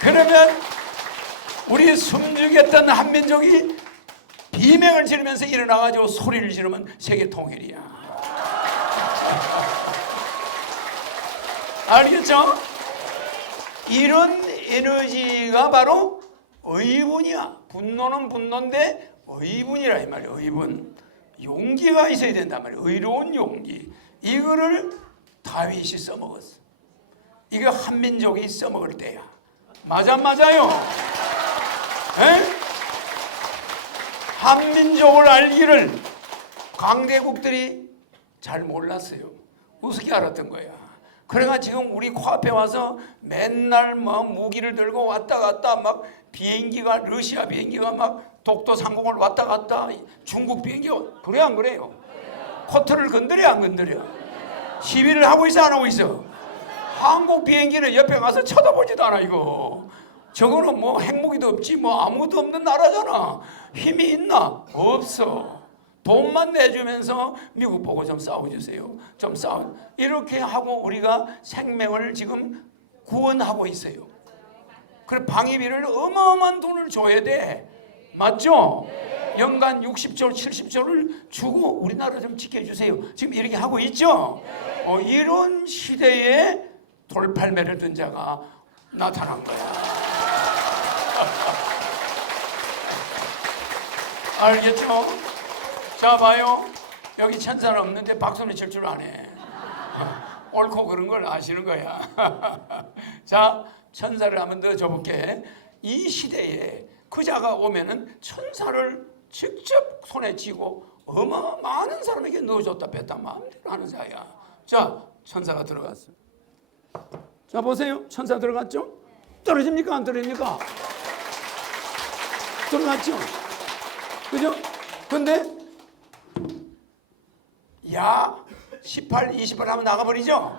그러면 우리 숨죽였던 한민족이 비명을 지르면서 일어나가지고 소리를 지르면 세계 통일이야. 알겠죠? 이런 에너지가 바로 의분이야. 분노는 분노인데 의분이라 이 말이야. 의분. 용기가 있어야 된단 말이야. 의로운 용기. 이거를 다윗이 써먹었어. 이거 한민족이 써먹을 때야. 맞아 맞아요? 에? 한민족을 알기를 강대국들이 잘 몰랐어요. 우습게 알았던 거야. 그래가 지금 우리 코앞에 와서 맨날 뭐 무기를 들고 왔다 갔다 막 비행기가 러시아 비행기가 막 독도 상공을 왔다 갔다 중국 비행기가 그래 안 그래요? 코트를 건드려 안 건드려? 시위를 하고 있어 안 하고 있어? 한국 비행기는 옆에 가서 쳐다보지도 않아 이거. 저거는 뭐 핵무기도 없지 뭐 아무것도 없는 나라잖아. 힘이 있나? 없어. 돈만 내주면서 미국 보고 좀 싸워주세요. 좀 싸워. 이렇게 하고 우리가 생명을 지금 구원하고 있어요. 그래 방위비를 어마어마한 돈을 줘야 돼. 맞죠? 연간 60조, 70조를 주고 우리나라 좀 지켜주세요. 지금 이렇게 하고 있죠? 이런 시대에 돌팔매를 든 자가 나타난 거야. 알겠죠? 자 봐요. 여기 천사는 없는데 박수는 칠 줄 아네. 옳고 그런 걸 아시는 거야. 자 천사를 한번 더 줘볼게. 이 시대에 그 자가 오면은 천사를 직접 손에 쥐고 어마어마한 사람에게 넣어줬다 뺐다 마음대로 하는 자야. 자 천사가 들어갔어. 자 보세요. 천사 들어갔죠? 떨어집니까 안 떨어집니까? 들어갔죠? 그죠? 근데 야 18, 28 하면 나가버리죠?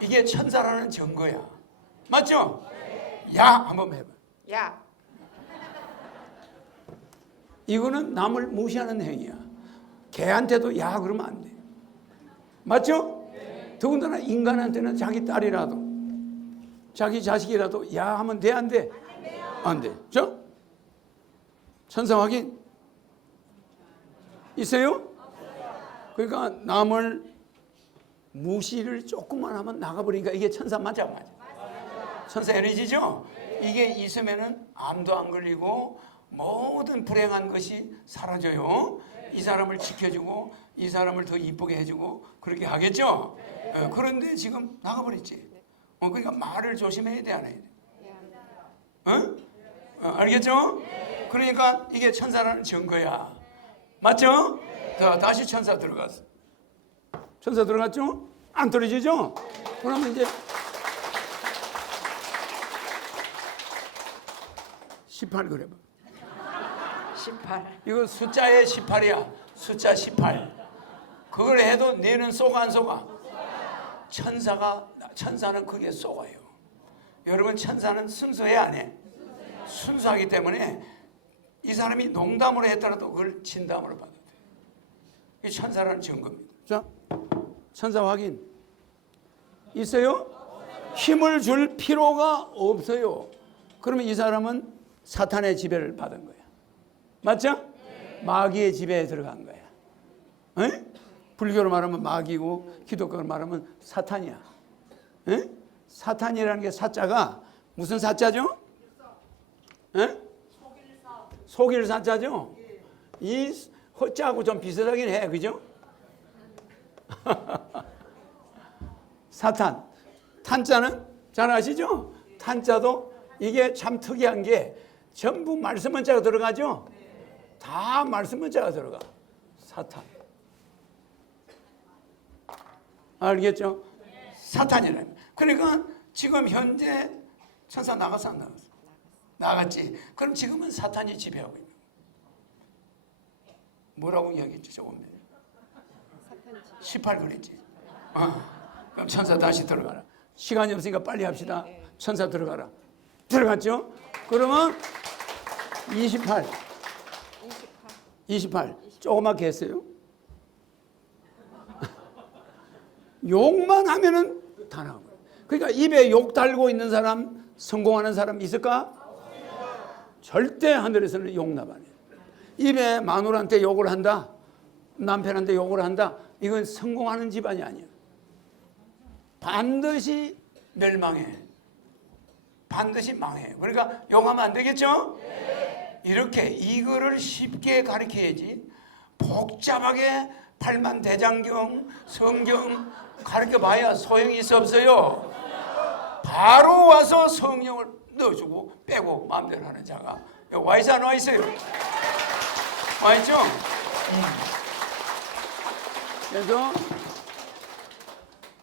이게 천사라는 증거야. 맞죠? 야 한번 해봐. 야. 이거는 남을 무시하는 행위야. 개한테도 야 그러면 안 돼. 맞죠? 더군다나 인간한테는 자기 딸이라도 자기 자식이라도 야 하면 돼 안 돼? 안 돼. 저? 천사 확인 있어요? 그러니까 남을 무시를 조금만 하면 나가버리니까 이게 천사 맞아 맞아? 천사 에너지죠? 이게 있으면은 암도 안 걸리고 모든 불행한 것이 사라져요. 이 사람을 지켜주고 이 사람을 더 이쁘게 해주고 그렇게 하겠죠? 그런데 지금 나가버렸지. 그러니까 말을 조심해야 돼 안 해야 돼? 알겠죠? 그러니까 이게 천사라는 증거야. 맞죠? 자, 다시 천사 들어갔어. 천사 들어갔죠? 안 떨어지죠? 그러면 이제 18 그래 봐. 18. 이거 숫자의 18이야. 숫자 18. 그걸 해도 너는 쏘가 안 쏘가? 천사는 그게 쏘가요. 여러분 천사는 순수해 안 해? 순수하기 때문에 이 사람이 농담으로 했더라도 그걸 진담으로 받아야 돼. 이 천사라는 증거입니다. 자, 천사 확인 있어요? 힘을 줄 필요가 없어요. 그러면 이 사람은 사탄의 지배를 받은 거야. 맞죠? 마귀의 지배에 들어간 거야. 에? 불교로 말하면 마귀고 기독교로 말하면 사탄이야. 에? 사탄이라는 게 사자가 무슨 사자죠? 에? 속일 사자죠? 이 허자하고 좀 비슷하긴 해. 그죠? 사탄. 탄자는 잘 아시죠? 탄자도 이게 참 특이한 게 전부 말씀 문자가 들어가죠? 다 말씀 문자가 들어가. 사탄. 알겠죠? 사탄이라는. 그러니까 지금 현재 천사 나갔어 안 나갔어? 나갔지. 그럼 지금은 사탄이 지배하고 있는 거야. 뭐라고 이야기했지 조금 전에? 18 그랬지. 그럼 천사 다시 들어가라. 시간이 없으니까 빨리 합시다. 천사 들어가라. 들어갔죠? 그러면 28 조그맣게 했어요. 욕만 하면은 다 나온 거예요. 그러니까 입에 욕 달고 있는 사람, 성공하는 사람 있을까? 절대 하늘에서는 용납 안 해요. 입에 마누라한테 욕을 한다, 남편한테 욕을 한다, 이건 성공하는 집안이 아니야. 반드시 멸망해. 반드시 망해. 그러니까 욕하면 안 되겠죠? 이렇게 이거를 쉽게 가르쳐야지. 복잡하게 팔만대장경, 성경 가르쳐 봐야 소용이 있어 없어요. 바로 와서 성령을 넣어주고 빼고 마음대로 하는 자가 여기 와 있어 안 와 있어요? 와 있죠? 그래서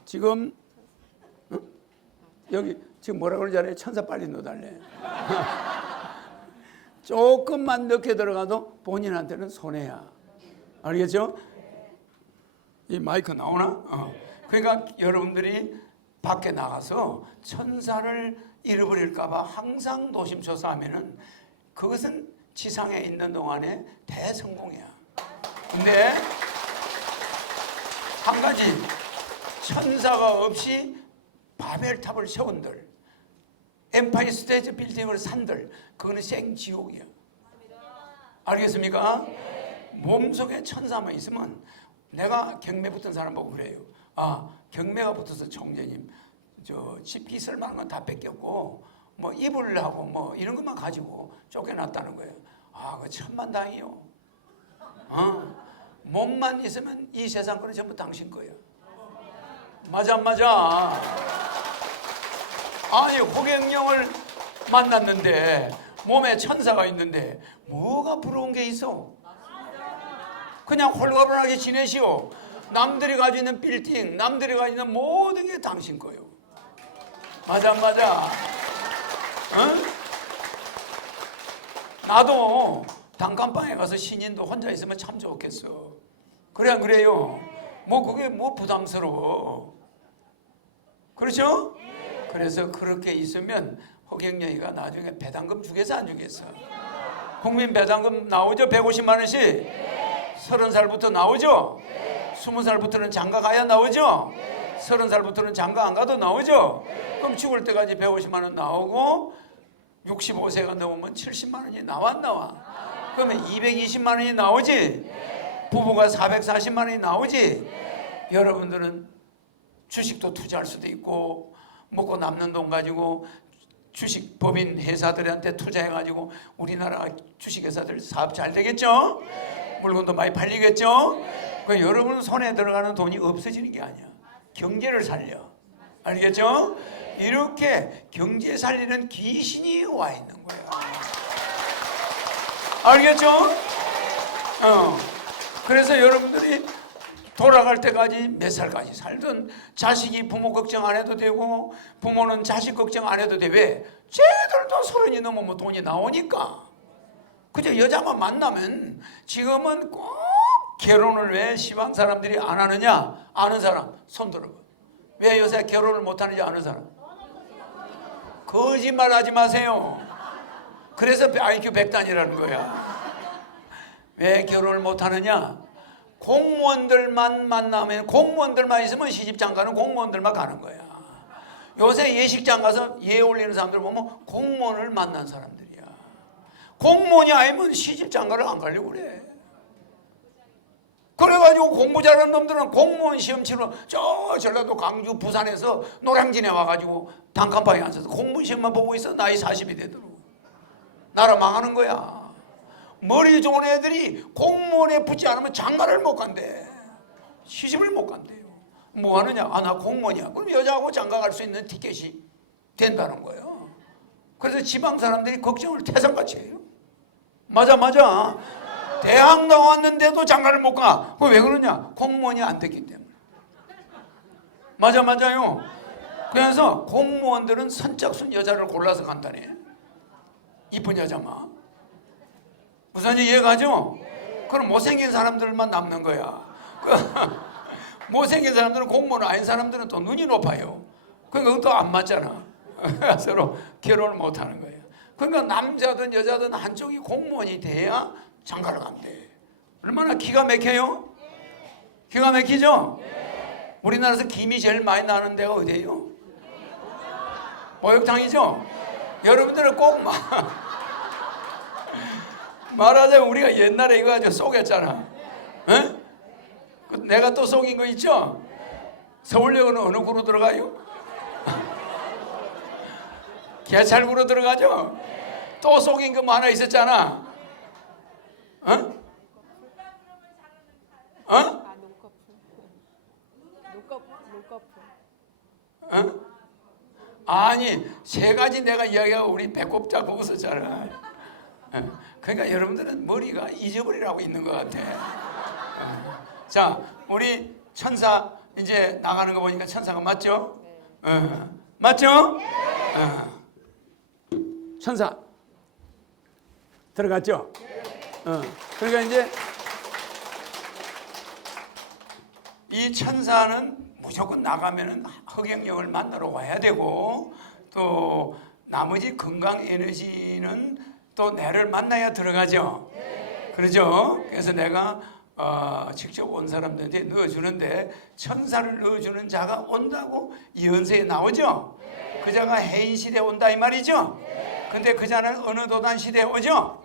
지금 여기 지금 뭐라 그러는지 알아요? 천사 빨리 넣어달래. 조금만 넣게 들어가도 본인한테는 손해야. 알겠죠? 이 마이크 나오나? 그러니까 여러분들이 밖에 나가서 천사를 잃어버릴까봐 항상 노심초사하면은 그것은 지상에 있는 동안에 대성공이야. 근데 한 가지, 천사가 없이 바벨탑을 세운들, 엠파이어 스테이트 빌딩을 산들, 그거는 생지옥이야. 알겠습니까? 몸속에 천사만 있으면, 내가 경매 붙은 사람 보고 그래요. 경매가 붙어서 총재님, 집 기술 많은 건 다 뺏겼고, 뭐 이불하고 뭐 이런 것만 가지고 쫓겨났다는 거예요. 그 천만다행이요. 몸만 있으면 이 세상 거는 전부 당신 거예요. 맞아 안 맞아? 아니 호갱령을 만났는데 몸에 천사가 있는데 뭐가 부러운 게 있어? 그냥 홀가분하게 지내시오. 남들이 가지고 있는 빌딩, 남들이 가지고 있는 모든 게 당신 거예요. 맞아 안 맞아? 나도 단칸방에 가서 신인도 혼자 있으면 참 좋겠어. 그래 안 그래요? 뭐 그게 뭐 부담스러워. 그렇죠? 그래서 그렇게 있으면 허경영이가 나중에 배당금 주겠어 안 주겠어? 국민 배당금 나오죠? 150만 원씩? 30살부터 나오죠? 20살부터는 장가 가야 나오죠? 30살부터는 장가 안 가도 나오죠? 그럼 죽을 때까지 150만 원 나오고 65세가 넘으면 70만 원이 나와 안 나와? 그러면 220만 원이 나오지? 부부가 440만 원이 나오지? 여러분들은 주식도 투자할 수도 있고 먹고 남는 돈 가지고 주식 법인 회사들한테 투자해가지고 우리나라 주식회사들 사업 잘 되겠죠? 물건도 많이 팔리겠죠? 그 여러분 손에 들어가는 돈이 없어지는 게 아니야. 경제를 살려. 알겠죠? 이렇게 경제 살리는 귀신이 와 있는 거예요. 알겠죠? 그래서 여러분들이 돌아갈 때까지 몇 살까지 살든 자식이 부모 걱정 안 해도 되고 부모는 자식 걱정 안 해도 돼. 왜? 쟤들도 30이 넘으면 돈이 나오니까. 그저 여자만 만나면 지금은 꼭 결혼을 왜 시방 사람들이 안 하느냐? 아는 사람 손 들어봐. 왜 요새 결혼을 못 하는지 아는 사람? 거짓말 하지 마세요. 그래서 IQ 100단이라는 거야. 왜 결혼을 못 하느냐? 공무원들만 만나면, 공무원들만 있으면 시집장가는 공무원들만 가는 거야. 요새 예식장 가서 예 올리는 사람들 보면 공무원을 만난 사람들이야. 공무원이 아니면 시집장가를 안 가려고 그래. 그래가지고 공부 잘하는 놈들은 공무원 시험 치러 저 전라도 강주 부산에서 노량진에 와가지고 단칸방에 앉아서 공무원 시험만 보고 있어. 나이 40이 되도록. 나라 망하는 거야. 머리 좋은 애들이 공무원에 붙지 않으면 장가를 못 간대. 시집을 못 간대요. 뭐 하느냐? 아, 나 공무원이야. 그럼 여자하고 장가 갈 수 있는 티켓이 된다는 거예요. 그래서 지방 사람들이 걱정을 태산같이 해요. 맞아. 대학 나왔는데도 장가를 못 가. 그거 왜 그러냐? 공무원이 안 됐기 때문에. 맞아요. 그래서 공무원들은 선착순 여자를 골라서 간다네. 이쁜 여자만. 무슨 이해가죠? 그럼 못생긴 사람들만 남는 거야. 못생긴 사람들은 공무원 아닌 사람들은 또 눈이 높아요. 그러니까 그것도 안 맞잖아. 서로 결혼을 못 하는 거예요. 그러니까 남자든 여자든 한쪽이 공무원이 돼야 장가를 간대. 얼마나 기가 막혀요? 기가 막히죠? 우리나라에서 김이 제일 많이 나는 데가 어디예요? 목욕탕이죠? 여러분들은 꼭 말하자면 우리가 옛날에 이거 가지고 속였잖아. 에? 내가 또 속인 거 있죠? 서울역은 어느 구로 들어가요? 개찰구로 들어가죠? 또 속인 거 뭐 하나 있었잖아. 어? 아니, 세 가지 내가 이야기하고 우리 배꼽 잡고 웃었잖아. 그러니까 여러분들은 머리가 잊어버리라고 있는 것 같아. 자, 우리 천사 이제 나가는 거 보니까 천사가 맞죠? 맞죠? 천사 들어갔죠? 그러니까 이제 이 천사는 무조건 나가면은 흑영역을 만나러 와야 되고, 또 나머지 건강 에너지는 또 내를 만나야 들어가죠. 그렇죠? 그래서 내가 직접 온 사람들한테 넣어주는데, 천사를 넣어주는 자가 온다고 예언서에 나오죠. 그 자가 해인 시대에 온다 이 말이죠. 근데 그 자는 어느 도단 시대에 오죠.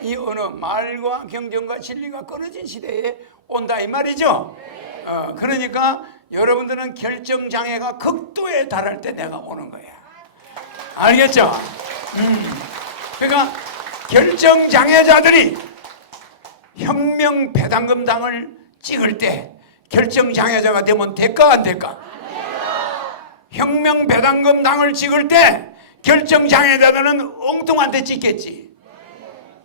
이 어느 말과 경전과 진리가 끊어진 시대에 온다 이 말이죠. 그러니까 여러분들은 결정장애가 극도에 달할 때 내가 오는 거야. 알겠죠? 그러니까 결정장애자들이 혁명 배당금당을 찍을 때 결정장애자가 되면 될까 안 될까? 혁명 배당금당을 찍을 때 결정장애자들은 엉뚱한테 찍겠지.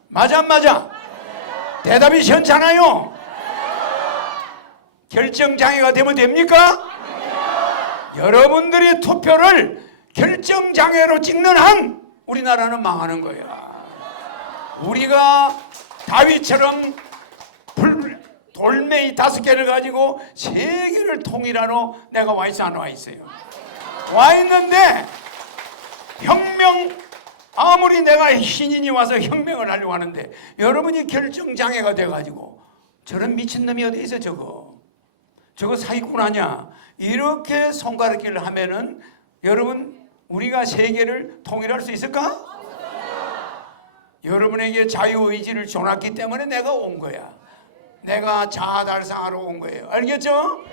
맞아 안 맞아? 대답이 시원찮아요. 결정장애가 되면 됩니까? 여러분들이 투표를 결정장애로 찍는 한 우리나라는 망하는 거야. 우리가 다윗처럼 돌멩이 5개를 가지고 세계를 통일하러 내가 와 있어 안 와 있어요? 와 있는데 혁명, 아무리 내가 신인이 와서 혁명을 하려고 하는데 여러분이 결정장애가 돼가지고 저런 미친놈이 어디 있어 저거 사기꾼 아니야? 이렇게 손가락질을 하면은 여러분 우리가 세계를 통일할 수 있을까? 여러분에게 자유의지를 줘놨기 때문에 내가 온 거야. 내가 자아달상하러 온 거예요. 알겠죠?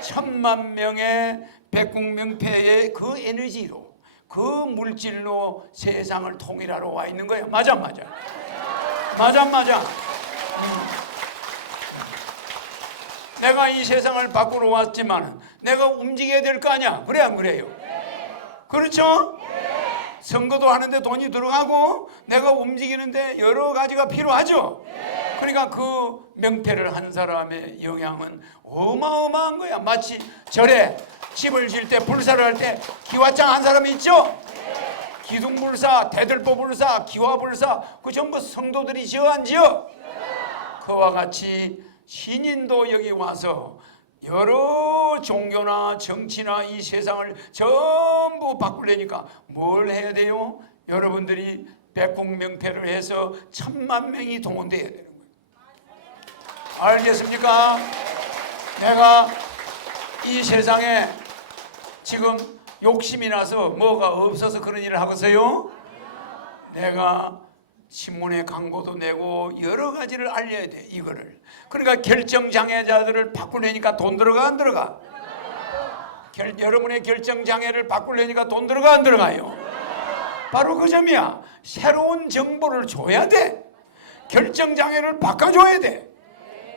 1000만 명의 백국명패의 그 에너지로, 그 물질로 세상을 통일하러 와 있는 거야. 맞아. 내가 이 세상을 바꾸러 왔지만 내가 움직여야 될 거 아니야. 그래 안 그래요? 그렇죠? 선거도 하는데 돈이 들어가고 내가 움직이는데 여러 가지가 필요하죠. 그러니까 그 명패를 한 사람의 영향은 어마어마한 거야. 마치 절에 집을 지을 때 불사를 할 때 기와장 한 사람이 있죠. 기둥불사, 대들보불사, 기와불사 그 전부 성도들이 지어 안 지어? 그와 같이 신인도 여기 와서 여러 종교나 정치나 이 세상을 전부 바꾸려니까 뭘 해야 돼요? 여러분들이 백국명패를 해서 1000만 명이 동원돼야 되는 거예요. 알겠습니까? 내가 이 세상에 지금 욕심이 나서 뭐가 없어서 그런 일을 하고서요. 내가 신문에 광고도 내고 여러 가지를 알려야 돼. 이거를. 그러니까 결정장애자들을 바꾸려니까 돈 들어가 안 들어가? 여러분의 결정장애를 바꾸려니까 돈 들어가 안 들어가요? 바로 그 점이야. 새로운 정보를 줘야 돼. 결정장애를 바꿔줘야 돼.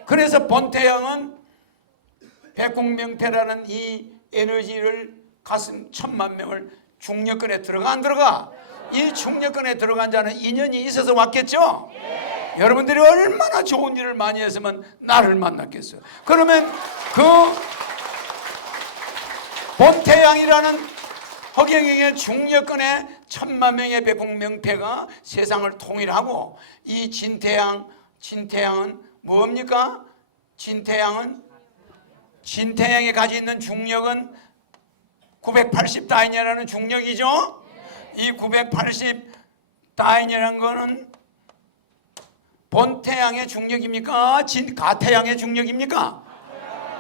그래서 본태양은 백공명패라는 이 에너지를 가슴 1000만 명을 중력권에 들어가 안 들어가? 이 중력권에 들어간 자는 인연이 있어서 왔겠죠? 여러분들이 얼마나 좋은 일을 많이 했으면 나를 만났겠어요. 그러면 그 본태양이라는 허경영의 중력권의 1000만 명의 백공명패가 세상을 통일하고, 이 진태양은 뭡니까? 진태양이 가지고 있는 중력은 980 다인이라는 중력이죠. 이 980 다인이라는 거는 본태양의 중력입니까? 가태양의 중력입니까?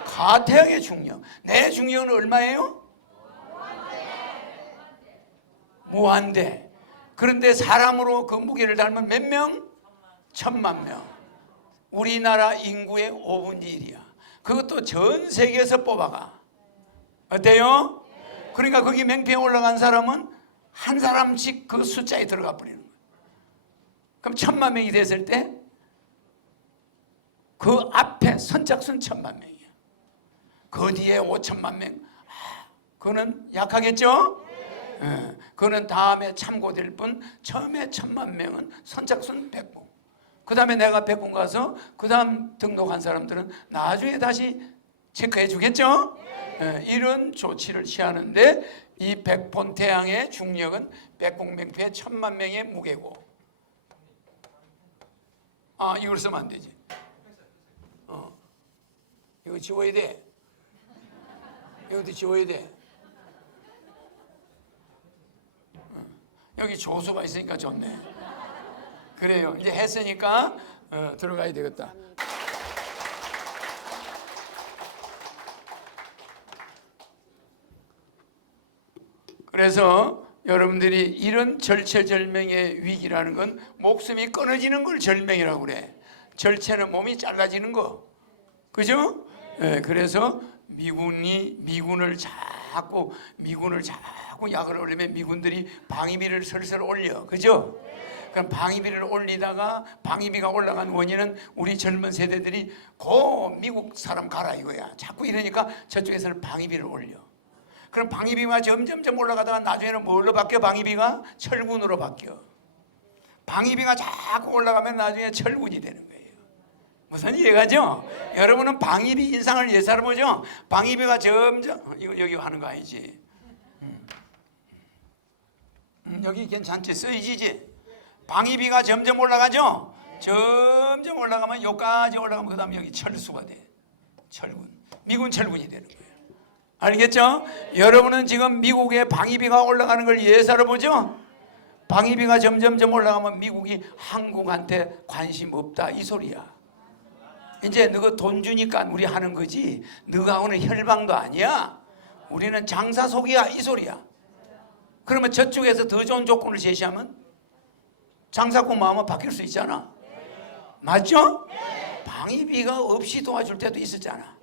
가태양의 중력. 내 중력은 얼마예요? 무한대. 그런데 사람으로 그 무게를 닮은 몇 명? 1000만 명. 우리나라 인구의 5분의 1이야. 그것도 전 세계에서 뽑아가. 어때요? 그러니까 거기 맹패에 올라간 사람은 한 사람씩 그 숫자에 들어가 버리는 거예요. 그럼 1000만 명이 됐을 때 그 앞에 선착순 1000만 명이야. 그 뒤에 5천만 명. 그거는 약하겠죠? 그거는 다음에 참고될 뿐, 처음에 1000만 명은 선착순 100공. 그 다음에 내가 100공 가서 그 다음 등록한 사람들은 나중에 다시 체크해 주겠죠? 이런 조치를 취하는데, 이 백본태양의 중력은 백공명패 1000만 명의 무게고. 이걸 쓰면 안 되지. 이거 지워야 돼. 이것도 지워야 돼. 여기 조수가 있으니까 좋네. 그래요. 이제 했으니까 들어가야 되겠다. 그래서 여러분들이 이런 절체절명의 위기라는 건 목숨이 끊어지는 걸 절명이라고 그래. 절체는 몸이 잘라지는 거. 그죠? 그래서 미군을 자꾸 약을 올리면 미군들이 방위비를 슬슬 올려. 그죠? 그럼 방위비를 올리다가 방위비가 올라간 원인은 우리 젊은 세대들이 미국 사람 가라 이거야. 자꾸 이러니까 저쪽에서는 방위비를 올려. 그럼 방위비가 점점 올라가다가 나중에는 뭘로 바뀌어? 방위비가 철군으로 바뀌어. 방위비가 자꾸 올라가면 나중에 철군이 되는 거예요. 무슨 이해가죠? 여러분은 방위비 인상을 예사로 보죠? 방위비가 점점, 이거 여기 하는 거 아니지? 여기 괜찮지? 쓰이지지? 방위비가 점점 올라가죠? 점점 올라가면 여기까지 올라가면 그 다음에 여기 철수가 돼. 철군. 미군 철군이 되는 거예요. 알겠죠? 여러분은 지금 미국의 방위비가 올라가는 걸 예사로 보죠? 방위비가 점점 올라가면 미국이 한국한테 관심 없다 이 소리야. 이제 너가 돈 주니까 우리 하는 거지, 너가 오는 혈방도 아니야. 우리는 장사 속이야 이 소리야. 그러면 저쪽에서 더 좋은 조건을 제시하면 장사꾼 마음은 바뀔 수 있잖아. 맞죠? 방위비가 없이 도와줄 때도 있었잖아.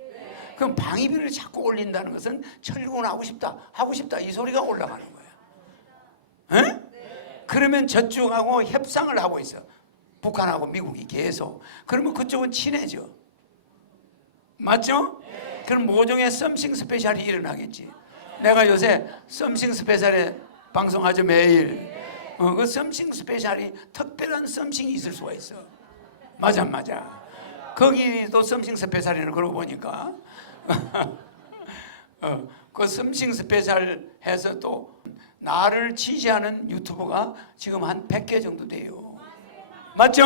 그럼 방위비를 자꾸 올린다는 것은 철군하고 싶다 이 소리가 올라가는 거야. 에? 그러면 저쪽하고 협상을 하고 있어. 북한하고 미국이 계속. 그러면 그쪽은 친해져. 맞죠? 그럼 모종의 썸씽 스페셜이 일어나겠지. 내가 요새 썸씽 스페셜에 방송하죠 매일. 그 썸씽 스페셜이 특별한 썸씽이 있을 수가 있어. 맞아. 거기도 썸씽 스페셜이라고 그러고 보니까 그 썸씽 스페셜 해서 또 나를 지지하는 유튜버가 지금 한 100개 정도 돼요. 맞죠?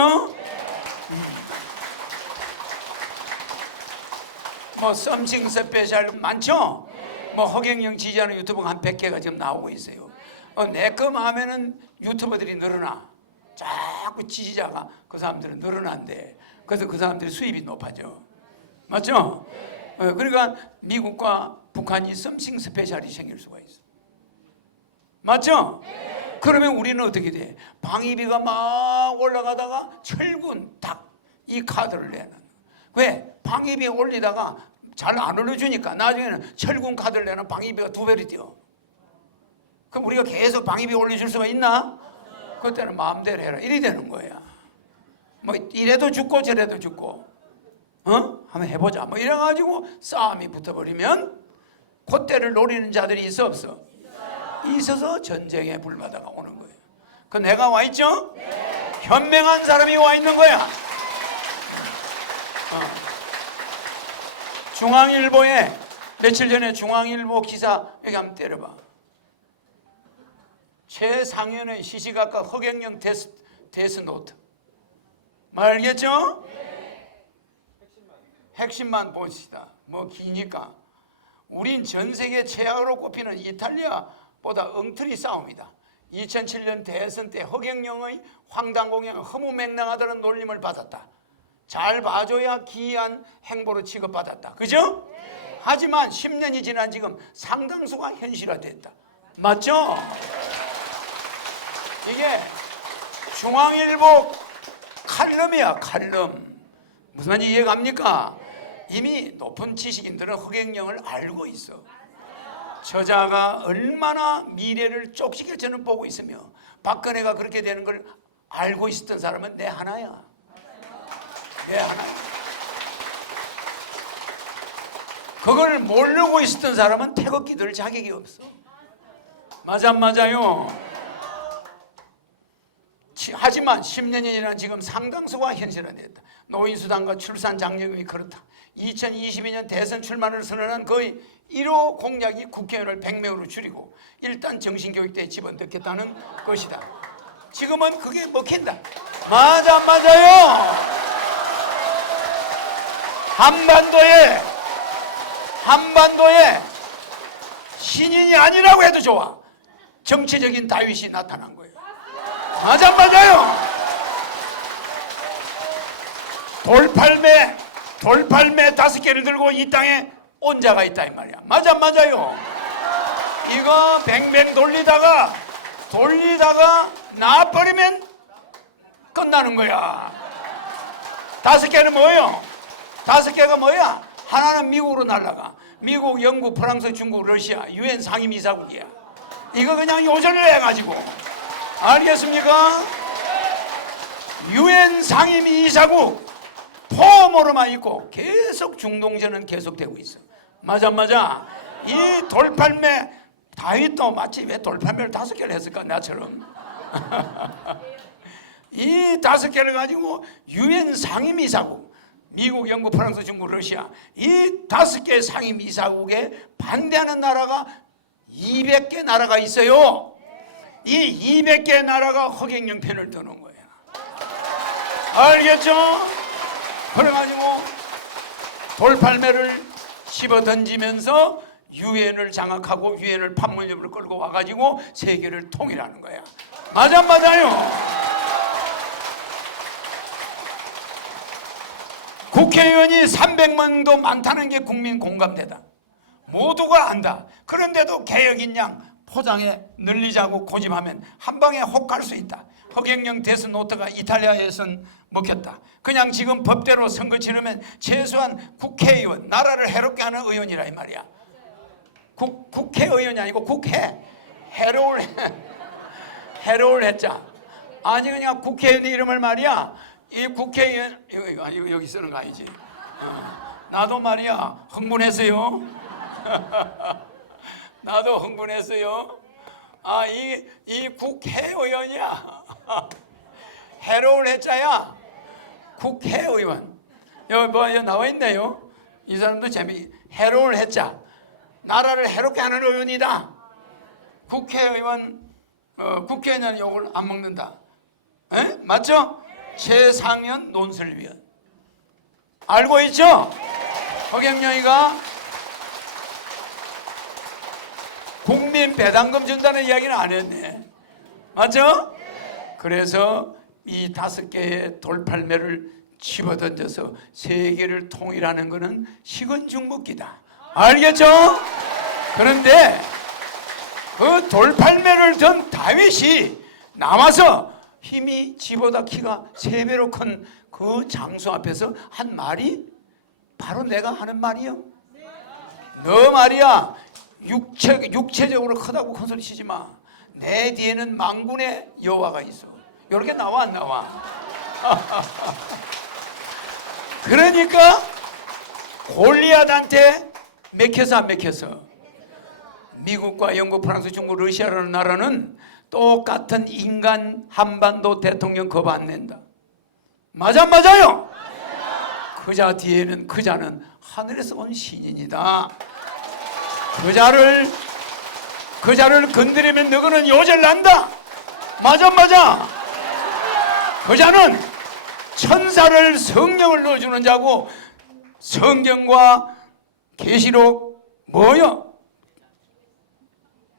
뭐 썸씽 스페셜 많죠? 뭐 허경영 지지하는 유튜버가 한 100개가 지금 나오고 있어요. 내 거 마음에는 유튜버들이 늘어나. 자꾸 지지자가 그 사람들은 늘어난대. 그래서 그 사람들이 수입이 높아져. 맞죠? 그러니까 미국과 북한이 썸씽 스페셜이 생길 수가 있어. 맞죠? 그러면 우리는 어떻게 돼? 방위비가 막 올라가다가 철군 딱 이 카드를 내는. 왜? 방위비 올리다가 잘 안 올려주니까 나중에는 철군 카드를 내는 방위비가 2배로 뛰어. 그럼 우리가 계속 방위비 올려줄 수가 있나? 그때는 마음대로 해라 이래 되는 거야. 뭐 이래도 죽고 저래도 죽고 한번 해보자. 뭐 이래가지고 싸움이 붙어버리면 그때를 노리는 자들이 있어 없어? 있어서 전쟁의 불바다가 오는 거예요. 그 내가 와 있죠? 현명한 사람이 와 있는 거야. 중앙일보에 며칠 전에 중앙일보 기사 여기 한번 때려봐. 최상현의 시시각각 허경영 데스노트. 알겠죠? 핵심만 봅시다. 뭐 기니까. 우린 전 세계 최악으로 꼽히는 이탈리아보다 엉터리 싸움이다. 2007년 대선 때 허경영의 황당공약은 허무맹랑하다는 놀림을 받았다. 잘 봐줘야 기이한 행보로 취급받았다. 그죠? 하지만 10년이 지난 지금 상당수가 현실화됐다. 맞죠? 이게 중앙일보 칼럼이야, 칼럼. 무슨 말인지 이해갑니까? 이미 높은 지식인들은 허경영을 알고 있어. 저자가 얼마나 미래를 쪽지게 저는 보고 있으며 박근혜가 그렇게 되는 걸 알고 있었던 사람은 내 하나야. 내 하나야. 그걸 모르고 있었던 사람은 태극기 들 자격이 없어. 맞아 안 맞아요? 하지만 10년이 지난 지금 상당수가 현실화됐다. 노인수당과 출산 장려금이 그렇다. 2022년 대선 출마를 선언한 거의 1호 공약이 국회의원을 100명으로 줄이고 일단 정신교육대에 집어넣겠다는 것이다. 지금은 그게 먹힌다. 맞아 안 맞아요? 한반도에 신인이 아니라고 해도 좋아. 정치적인 다윗이 나타난 거예요. 맞아 안 맞아요? 돌팔매 5개를 들고 이 땅에 온 자가 있다 이 말이야. 맞아 안 맞아요? 이거 뱅뱅 돌리다가 나와버리면 끝나는 거야. 5개는 뭐예요? 5개가 뭐야? 하나는 미국으로 날아가. 미국, 영국, 프랑스, 중국, 러시아 유엔 상임이사국이야. 이거 그냥 요절을 해가지고, 알겠습니까? 유엔 상임이사국 포함으로만 있고 계속 중동전은 계속되고 있어. 맞아 안 맞아? 이 돌팔매 다윗도 마치 왜 돌팔매를 5개를 했을까 나처럼. 이 5개를 가지고 유엔 상임이사국 미국, 영국, 프랑스, 중국, 러시아 이 5개 상임이사국에 반대하는 나라가 200개 나라가 있어요. 이 200개 나라가 허경영 편을 드는 거야. 알겠죠? 그래가지고 돌팔매를 집어던지면서 유엔을 장악하고 유엔을 판문점으로 끌고 와가지고 세계를 통일하는 거야. 맞아 안 맞아요? 국회의원이 300만도 많다는 게 국민 공감대다. 모두가 안다. 그런데도 개혁인 양 포장해 늘리자고 고집하면 한 방에 혹 갈 수 있다. 허경영 데스노트가 이탈리아에선 먹혔다. 그냥 지금 법대로 선거 치르면 최소한 국회의원, 나라를 해롭게 하는 의원이라 이 말이야. 국회의원이 아니고 해로울 했자. 아니 그냥 국회의원 이름을 말이야. 이 국회의원 이거 여기 쓰는 거 아니지? 나도 말이야 흥분했어요. 나도 흥분했어요. 이 국회의원이야. 해로울 해자야. 국회의원. 여기 나와 있네요. 이 사람도 해로울 해자. 나라를 해롭게 하는 의원이다. 국회의원, 국회의원 욕을 안 먹는다. 에? 맞죠? 최상현 논설위원. 알고 있죠? 허경영이가 국민 배당금 준다는 이야기는 안 했네. 맞죠? 그래서 이 5개의 돌팔매를 집어던져서 세계를 통일하는 것은 식은 죽 먹기다. 알겠죠? 그런데 그 돌팔매를 든 다윗이 남아서 힘이 지보다 키가 3배로 큰 그 장수 앞에서 한 말이 바로 내가 하는 말이요. 너 말이야 육체적으로 크다고 큰 소리 치지 마. 내 뒤에는 만군의 여호와가 있어. 이렇게 나와 안 나와? 그러니까 골리앗한테 맥혀서 안 맥혀서? 미국과 영국, 프랑스, 중국, 러시아라는 나라는 똑같은 인간 한반도 대통령 겁 안 낸다. 맞아, 맞아요? 그자 뒤에는 그자는 하늘에서 온 신인이다. 그자를 건드리면 너희는 요절난다. 맞아, 맞아. 그자는 천사를 성령을 넣어주는 자고 성경과 계시록 뭐요?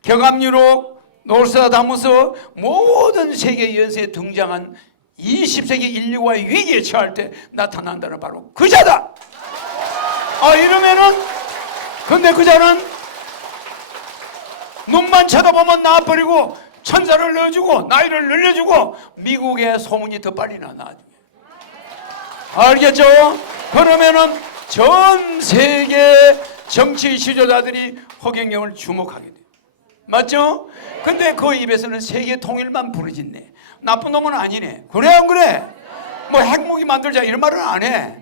격암유록, 노르스다무스 모든 세계 연세에 등장한 20세기 인류와의 위기에 처할 때 나타난다는 바로 그자다. 이러면은 근데 그자는 눈만 쳐다보면 나와버리고 천사를 넣어주고 나이를 늘려주고 미국의 소문이 더 빨리 나 나중에. 알겠죠? 그러면은 전 세계 정치 지도자들이 허경영을 주목하게 돼. 맞죠? 근데 그 입에서는 세계 통일만 부르짖네. 나쁜 놈은 아니네. 그래 안 그래? 뭐 핵무기 만들자 이런 말은 안 해.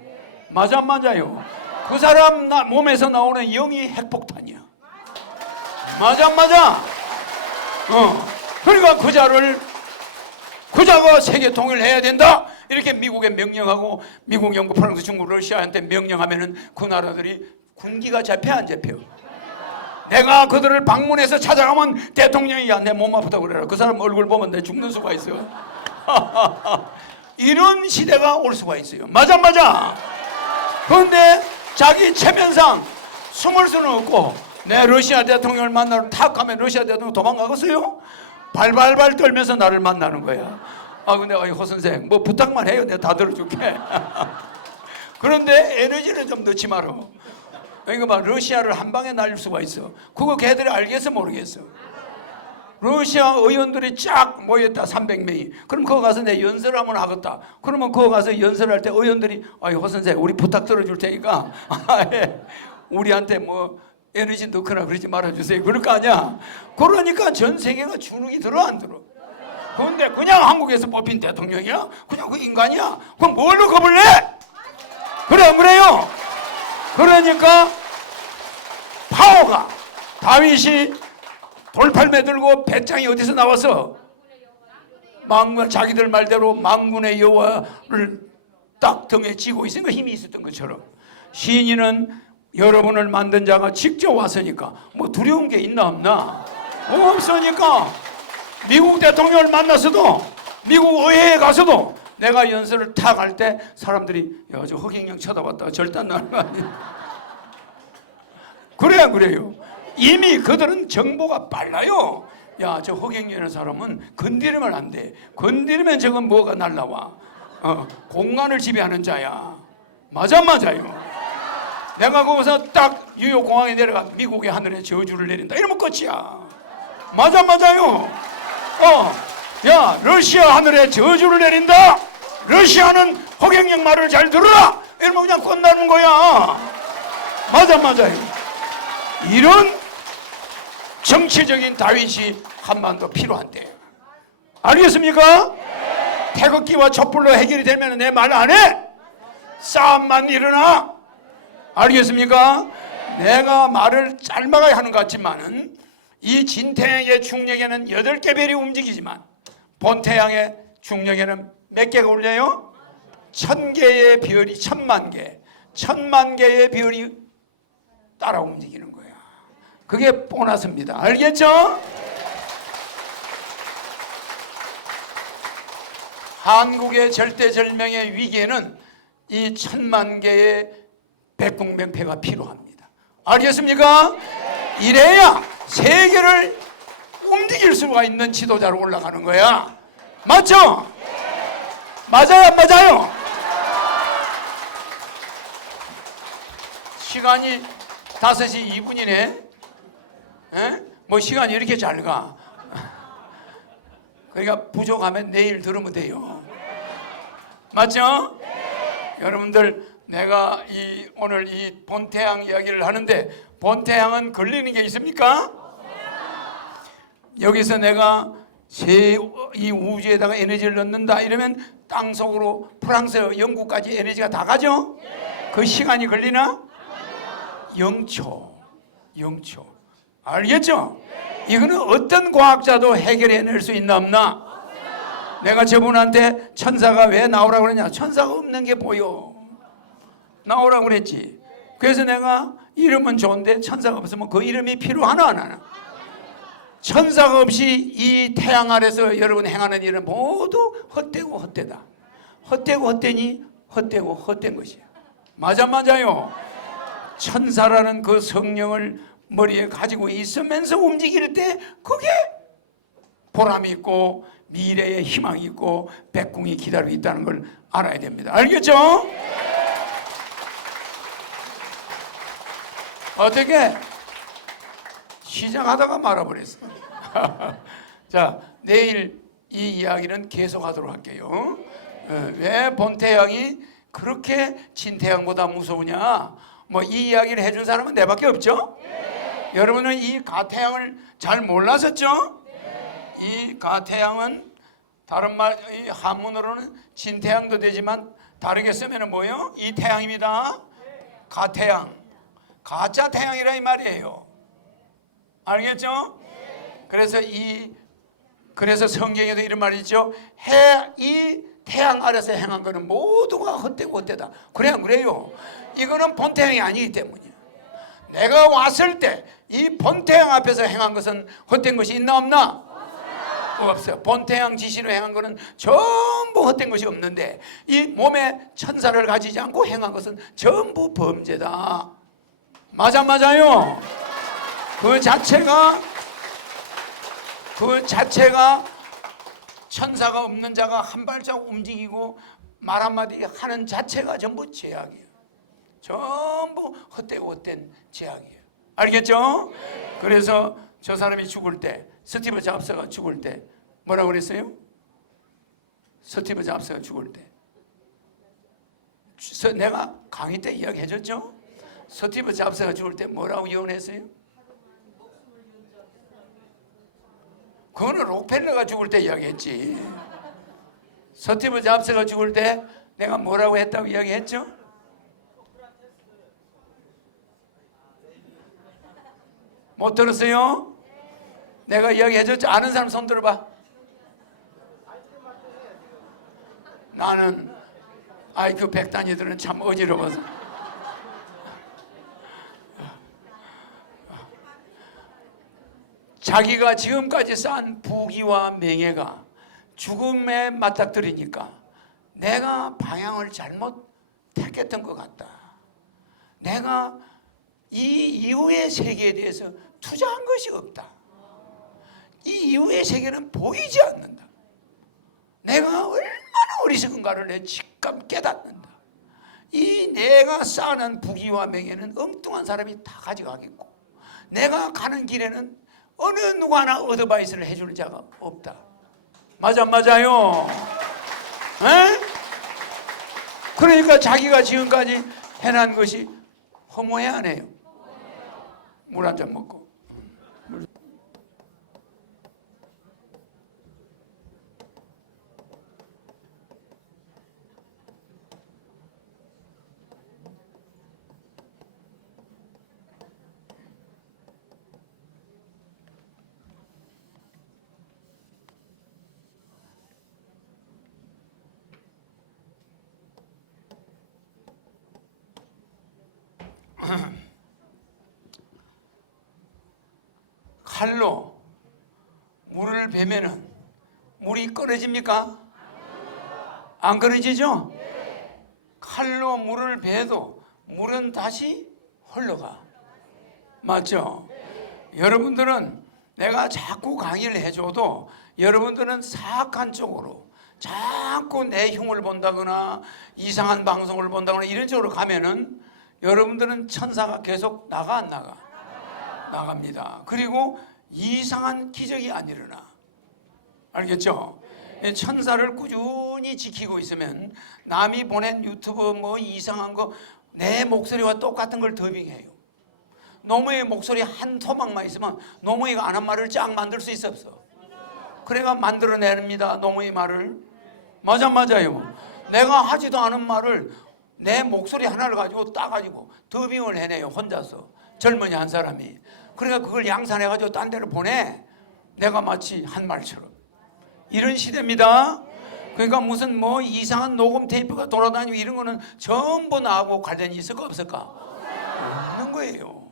맞아 안 맞아요? 그 사람 몸에서 나오는 영이 핵폭탄이야. 맞아 안 맞아? 그러니까 그자가 세계 통일해야 된다 이렇게 미국에 명령하고 미국, 영국, 프랑스, 중국, 러시아한테 명령하면은 그 나라들이 군기가 잡혀 안 잡혀? 내가 그들을 방문해서 찾아가면 대통령이 야 내 몸 아프다고 그래라. 그 사람 얼굴 보면 내 죽는 수가 있어. 이런 시대가 올 수가 있어요. 맞아 맞아. 그런데 자기 체면상 숨을 수는 없고 내 러시아 대통령을 만나러 탁 가면 러시아 대통령 도망가겠어요? 발발발 떨면서 나를 만나는 거야. 근데 허 선생 뭐 부탁만 해요. 내가 다 들어줄게. 그런데 에너지를 좀 넣지 마라. 이거 봐, 러시아를 한 방에 날릴 수가 있어. 그거 걔들이 알겠어 모르겠어? 러시아 의원들이 쫙 모였다 300명이. 그럼 그거 가서 내 연설 한번 하겠다. 그러면 그거 가서 연설할 때 의원들이 허 선생 우리 부탁 들어줄 테니까 우리한테 뭐 에너지 넣거나 그러지 말아주세요. 그럴 거 아니야. 그러니까 전 세계가 주눅이 들어 안 들어? 그런데 그냥 한국에서 뽑힌 대통령이야? 그냥 그 인간이야? 그럼 뭘로 겁을 내? 그래 안 그래요? 그러니까 파워가 다윗이 돌팔매 들고 배짱이 어디서 나와서 자기들 말대로 망군의 여호와를 딱 등에 지고 있으니까 힘이 있었던 것처럼 시인이는 여러분을 만든 자가 직접 왔으니까 뭐 두려운 게 있나 없나? 없으니까 미국 대통령을 만났어도 미국 의회에 가서도 내가 연설을 탁 할 때 사람들이 야 저 허경영 쳐다봤다가 절단 나는 거 아니야? 그래야 그래요. 이미 그들은 정보가 빨라요. 야 저 허경영이라는 사람은 건드리면 안 돼. 건드리면 저건 뭐가 날라와. 공간을 지배하는 자야. 맞아 맞아요. 내가 거기서 딱 뉴욕 공항에 내려가 미국의 하늘에 저주를 내린다 이러면 끝이야. 맞아 맞아요. 야 러시아 하늘에 저주를 내린다. 러시아는 허경영 말을 잘 들어라 이러면 그냥 끝나는 거야. 맞아 맞아요. 이런 정치적인 다윗이 한반도 필요한데 알겠습니까? 태극기와 촛불로 해결이 되면 내 말 안 해? 싸움만 일어나. 알겠습니까? 내가 말을 짧아가야 하는 것 같지만은 이 진태양의 중력에는 8개 별이 움직이지만 본태양의 중력에는 몇 개가 울려요? 1000개의 별이 1000만 개, 1000만 개의 별이 따라 움직이는 거야. 그게 보너스입니다. 알겠죠? 한국의 절대절명의 위기에는 이 1000만 개의 백궁명패가 필요합니다. 알겠습니까? 이래야 세계를 움직일 수가 있는 지도자로 올라가는 거야. 맞죠? 맞아요 안 맞아요? 시간이 5시 2분이네. 뭐 시간이 이렇게 잘 가. 그러니까 부족하면 내일 들으면 돼요. 맞죠? 여러분들 내가 오늘 이 본태양 이야기를 하는데 본태양은 걸리는 게 있습니까? 여기서 내가 이 우주에다가 에너지를 넣는다 이러면 땅속으로 프랑스, 영국까지 에너지가 다 가죠? 그 시간이 걸리나? 영초. 알겠죠? 이거는 어떤 과학자도 해결해낼 수 있나 없나? 내가 저분한테 천사가 왜 나오라고 그러냐? 천사가 없는 게 보여. 나오라고 그랬지. 그래서 내가 이름은 좋은데 천사가 없으면 그 이름이 필요하나 안 하나? 천사가 없이 이 태양 아래서 여러분 행하는 일은 모두 헛되고 헛되다. 헛되고 헛되니 헛되고 헛된 것이야. 맞아요. 천사라는 그 성령을 머리에 가지고 있으면서 움직일 때 그게 보람이 있고 미래에 희망이 있고 백궁이 기다리고 있다는 걸 알아야 됩니다. 알겠죠? 어떻게 시작하다가 말아버렸어. 자, 내일 이 이야기는 계속하도록 할게요. 왜 본태양이 그렇게 진태양보다 무서우냐? 뭐 이 이야기를 해준 사람은 내밖에 없죠? 여러분은 이 가태양을 잘 몰랐었죠? 이 가태양은 다른 말, 이 한문으로는 진태양도 되지만 다르게 쓰면 뭐예요? 이 태양입니다. 가태양. 가짜 태양이라 이 말이에요. 알겠죠? 그래서 성경에도 이런 말이 있죠. 이 태양 아래서 행한 거는 모두가 헛되고 헛되다. 그래 안 그래요? 이거는 본태양이 아니기 때문이야. 내가 왔을 때 이 본태양 앞에서 행한 것은 헛된 것이 있나 없나? 없어요. 본태양 지시로 행한 것은 전부 헛된 것이 없는데 이 몸에 천사를 가지지 않고 행한 것은 전부 범죄다. 맞아요. 그 자체가 천사가 없는 자가 한 발자국 움직이고 말 한마디 하는 자체가 전부 죄악이에요. 전부 헛되고 헛된 죄악이에요. 알겠죠? 그래서 저 사람이 죽을 때, 스티브 잡스가 죽을 때 뭐라고 그랬어요? 스티브 잡스가 죽을 때 내가 강의 때 이야기해 줬죠? 스티브 잡스가 죽을 때 뭐라고 예언했어요? 그거는 록펠러가 죽을 때 이야기했지. 스티브 잡스가 죽을 때 내가 뭐라고 했다고 이야기했죠? 못 들었어요? 내가 이야기해줬죠? 아는 사람 손 들어봐. 나는 IQ 100단위들은 참 어지러워서 자기가 지금까지 쌓은 부귀와 명예가 죽음에 맞닥뜨리니까 내가 방향을 잘못 택했던 것 같다. 내가 이 이후의 세계에 대해서 투자한 것이 없다. 이 이후의 세계는 보이지 않는다. 내가 얼마나 어리석은가를 내 직감 깨닫는다. 이 내가 쌓아놓은 부귀와 명예는 엉뚱한 사람이 다 가져가겠고 내가 가는 길에는 어느 누구 하나 어드바이스를 해줄 자가 없다. 맞아요. 에? 그러니까 자기가 지금까지 해난 것이 허무해 안 해요? 물 한 잔 먹고. 칼로 물을 베면은 물이 끓어집니까? 안 끓어지죠? 칼로 물을 베도 물은 다시 흘러가. 맞죠? 여러분들은 내가 자꾸 강의를 해줘도 여러분들은 사악한 쪽으로 자꾸 내 흉을 본다거나 이상한 방송을 본다거나 이런 쪽으로 가면은 여러분들은 천사가 계속 나가 안 나가? 나갑니다. 그리고 이상한 기적이 안 일어나. 알겠죠? 천사를 꾸준히 지키고 있으면 남이 보낸 유튜브 뭐 이상한 거 내 목소리와 똑같은 걸 더빙해요. 노무의 목소리 한 토막만 있으면 노무이가 안 한 말을 쫙 만들 수 있어 없어? 그래가 만들어냅니다. 노무의 말을. 맞아요. 내가 하지도 않은 말을 내 목소리 하나를 가지고 따가지고 더빙을 해내요. 혼자서 젊은이 한 사람이. 그러니까 그걸 양산해가지고 딴 데로 보내. 내가 마치 한 말처럼. 이런 시대입니다. 그러니까 무슨 뭐 이상한 녹음 테이프가 돌아다니고 이런 거는 전부 나하고 관련이 있을까 없을까? 없는 거예요.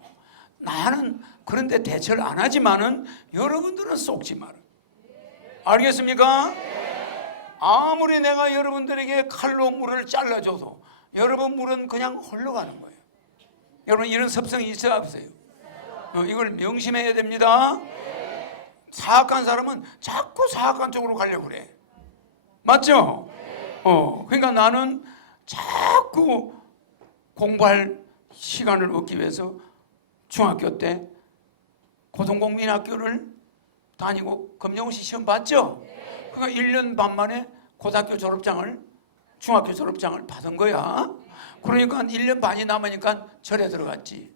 나는 그런데 대처를 안 하지만은 여러분들은 속지 마라. 알겠습니까? 아무리 내가 여러분들에게 칼로 물을 잘라줘도 여러분 물은 그냥 흘러가는 거예요. 여러분 이런 습성이 있어야 없어요? 이걸 명심해야 됩니다. 사악한 사람은 자꾸 사악한 쪽으로 가려고 그래. 맞죠? 그러니까 나는 자꾸 공부할 시간을 얻기 위해서 중학교 때 고등국민학교를 다니고 검정고시 시험 봤죠? 그러니까 1년 반 만에 고등학교 졸업장을, 중학교 졸업장을 받은 거야. 그러니까 1년 반이 남으니까 절에 들어갔지.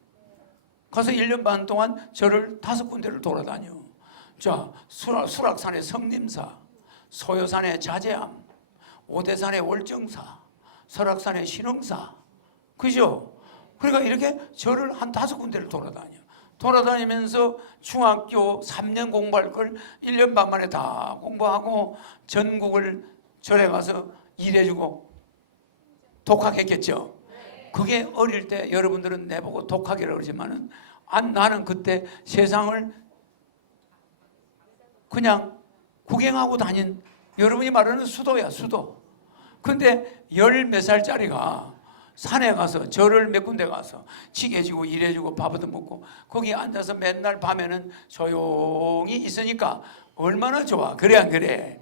가서 1년 반 동안 절을 5군데를 돌아다녀. 자, 수락산의 성림사, 소요산의 자제암, 오대산의 월정사, 설악산의 신흥사. 그죠? 그러니까 이렇게 절을 한 5군데를 돌아다녀. 돌아다니면서 중학교 3년 공부할 걸 1년 반 만에 다 공부하고 전국을 절에 가서 일해주고 독학했겠죠. 그게 어릴 때 여러분들은 내보고 독학이라고 그러지만은 나는 그때 세상을 그냥 구경하고 다닌, 여러분이 말하는 수도야, 수도. 근데 10몇 살짜리가 산에 가서 절을 몇 군데 가서 지게지고 일해주고 밥 얻어먹고 거기 앉아서 맨날 밤에는 조용히 있으니까 얼마나 좋아. 그래 안 그래?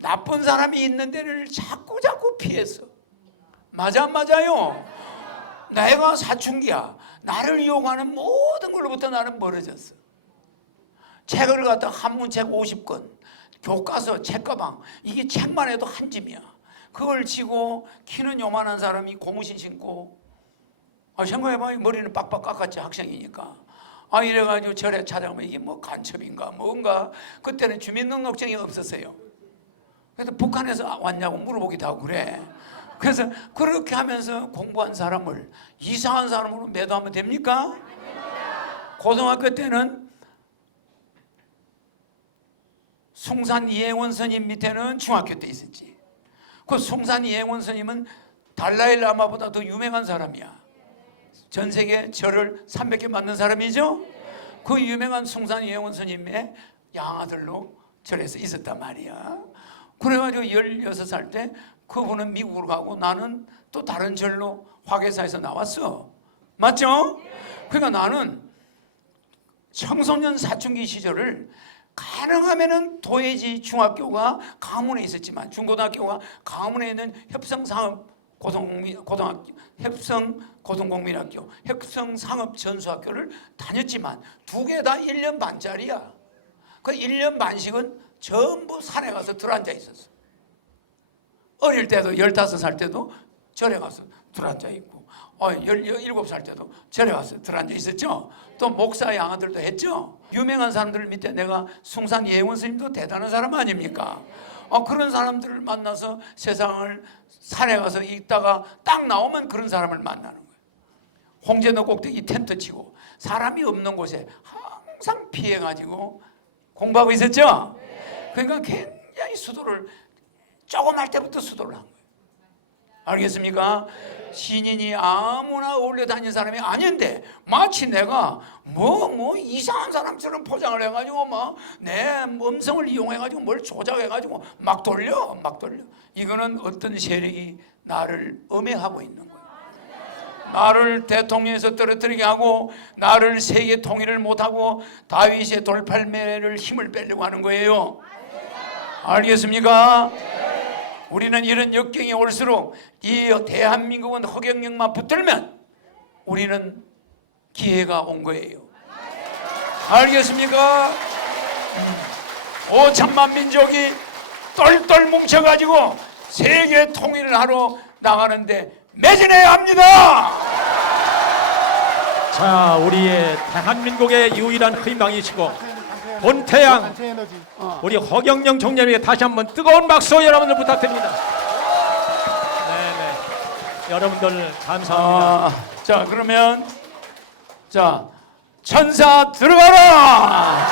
나쁜 사람이 있는 데를 자꾸 피했어. 맞아 안 맞아요? 내가 사춘기야. 나를 이용하는 모든 걸로부터 나는 멀어졌어. 책을 갖다 한문책 50권, 교과서, 책가방, 이게 책만 해도 한 짐이야. 그걸 지고 키는 요만한 사람이 고무신 신고, 생각해봐. 머리는 빡빡 깎았지, 학생이니까. 이래가지고 절에 찾아가면 이게 뭐 간첩인가 뭔가. 그때는 주민등록증이 없었어요. 그래서 북한에서 왔냐고 물어보기도 하고 그래. 그래서 그렇게 하면서 공부한 사람을 이상한 사람으로 매도하면 됩니까? 고등학교 때는 숭산 이행원 스님 밑에는 중학교 때 있었지. 그 숭산 이행원 스님은 달라일라마보다 더 유명한 사람이야. 전 세계 절을 300개 만든 사람이죠. 그 유명한 숭산 이행원 스님의 양아들로 절에서 있었단 말이야. 그래가지고 16살 때 그분은 미국으로 가고 나는 또 다른 절로 화계사에서 나왔어. 맞죠? 그러니까 나는 청소년 사춘기 시절을 가능하면은 도예지 중학교가 강원에 있었지만 중고등학교가 강원에 있는 협성고등공민학교, 협성상업전수학교를 다녔지만 두 개 다 1년 반짜리야. 그 1년 반씩은 전부 산에 가서 들어앉아 있었어. 어릴 때도 15살 때도 절에 가서 들어앉아 있고 17살 때도 절에 가서 들어앉아 있었죠. 또 목사 양아들도 했죠. 유명한 사람들 밑에 내가 숭산 예원 스님도 대단한 사람 아닙니까? 그런 사람들을 만나서 세상을 산에 가서 있다가 딱 나오면 그런 사람을 만나는 거예요. 홍제도 꼭대기 텐트 치고 사람이 없는 곳에 항상 피해가지고 공부하고 있었죠. 그러니까 굉장히 수도를 조금 할 때부터 수도를 한 거예요. 알겠습니까? 신인이 아무나 어울려 다니는 사람이 아닌데 마치 내가 뭐 이상한 사람처럼 포장을 해가지고 막 내 음성을 이용해가지고 뭘 조작해가지고 막 돌려. 이거는 어떤 세력이 나를 음해하고 있는 거예요. 나를 대통령에서 떨어뜨리게 하고 나를 세계 통일을 못하고 다윗의 돌팔매를 힘을 빼려고 하는 거예요. 알겠습니까? 우리는 이런 역경이 올수록 이 대한민국은 허경영만 붙들면 우리는 기회가 온 거예요. 알겠습니까? 5천만 민족이 똘똘 뭉쳐가지고 세계 통일을 하러 나가는데 매진해야 합니다. 자, 우리의 대한민국의 유일한 희망이시고 본태양 우리 허경영 총장에게 다시 한번 뜨거운 박수 여러분들 부탁드립니다. 네네. 여러분들 감사합니다. 자, 그러면 자, 천사 들어가라.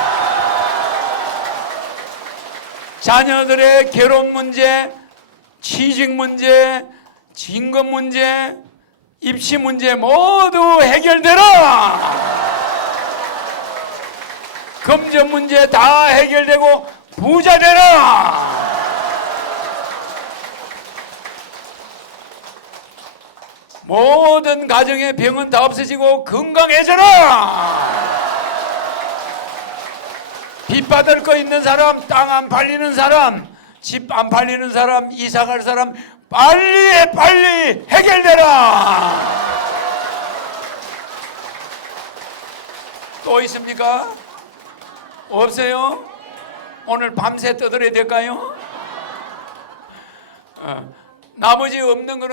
자녀들의 결혼 문제, 취직 문제, 진급 문제, 입시 문제 모두 해결되라. 금전 문제 다 해결되고 부자 되라. 모든 가정의 병은 다 없어지고 건강해져라. 빚 받을 거 있는 사람, 땅 안 팔리는 사람, 집 안 팔리는 사람, 이사 갈 사람 빨리 해결되라. 또 있습니까? 없어요? 오늘 밤새 떠들어야 될까요? 나머지 없는 거는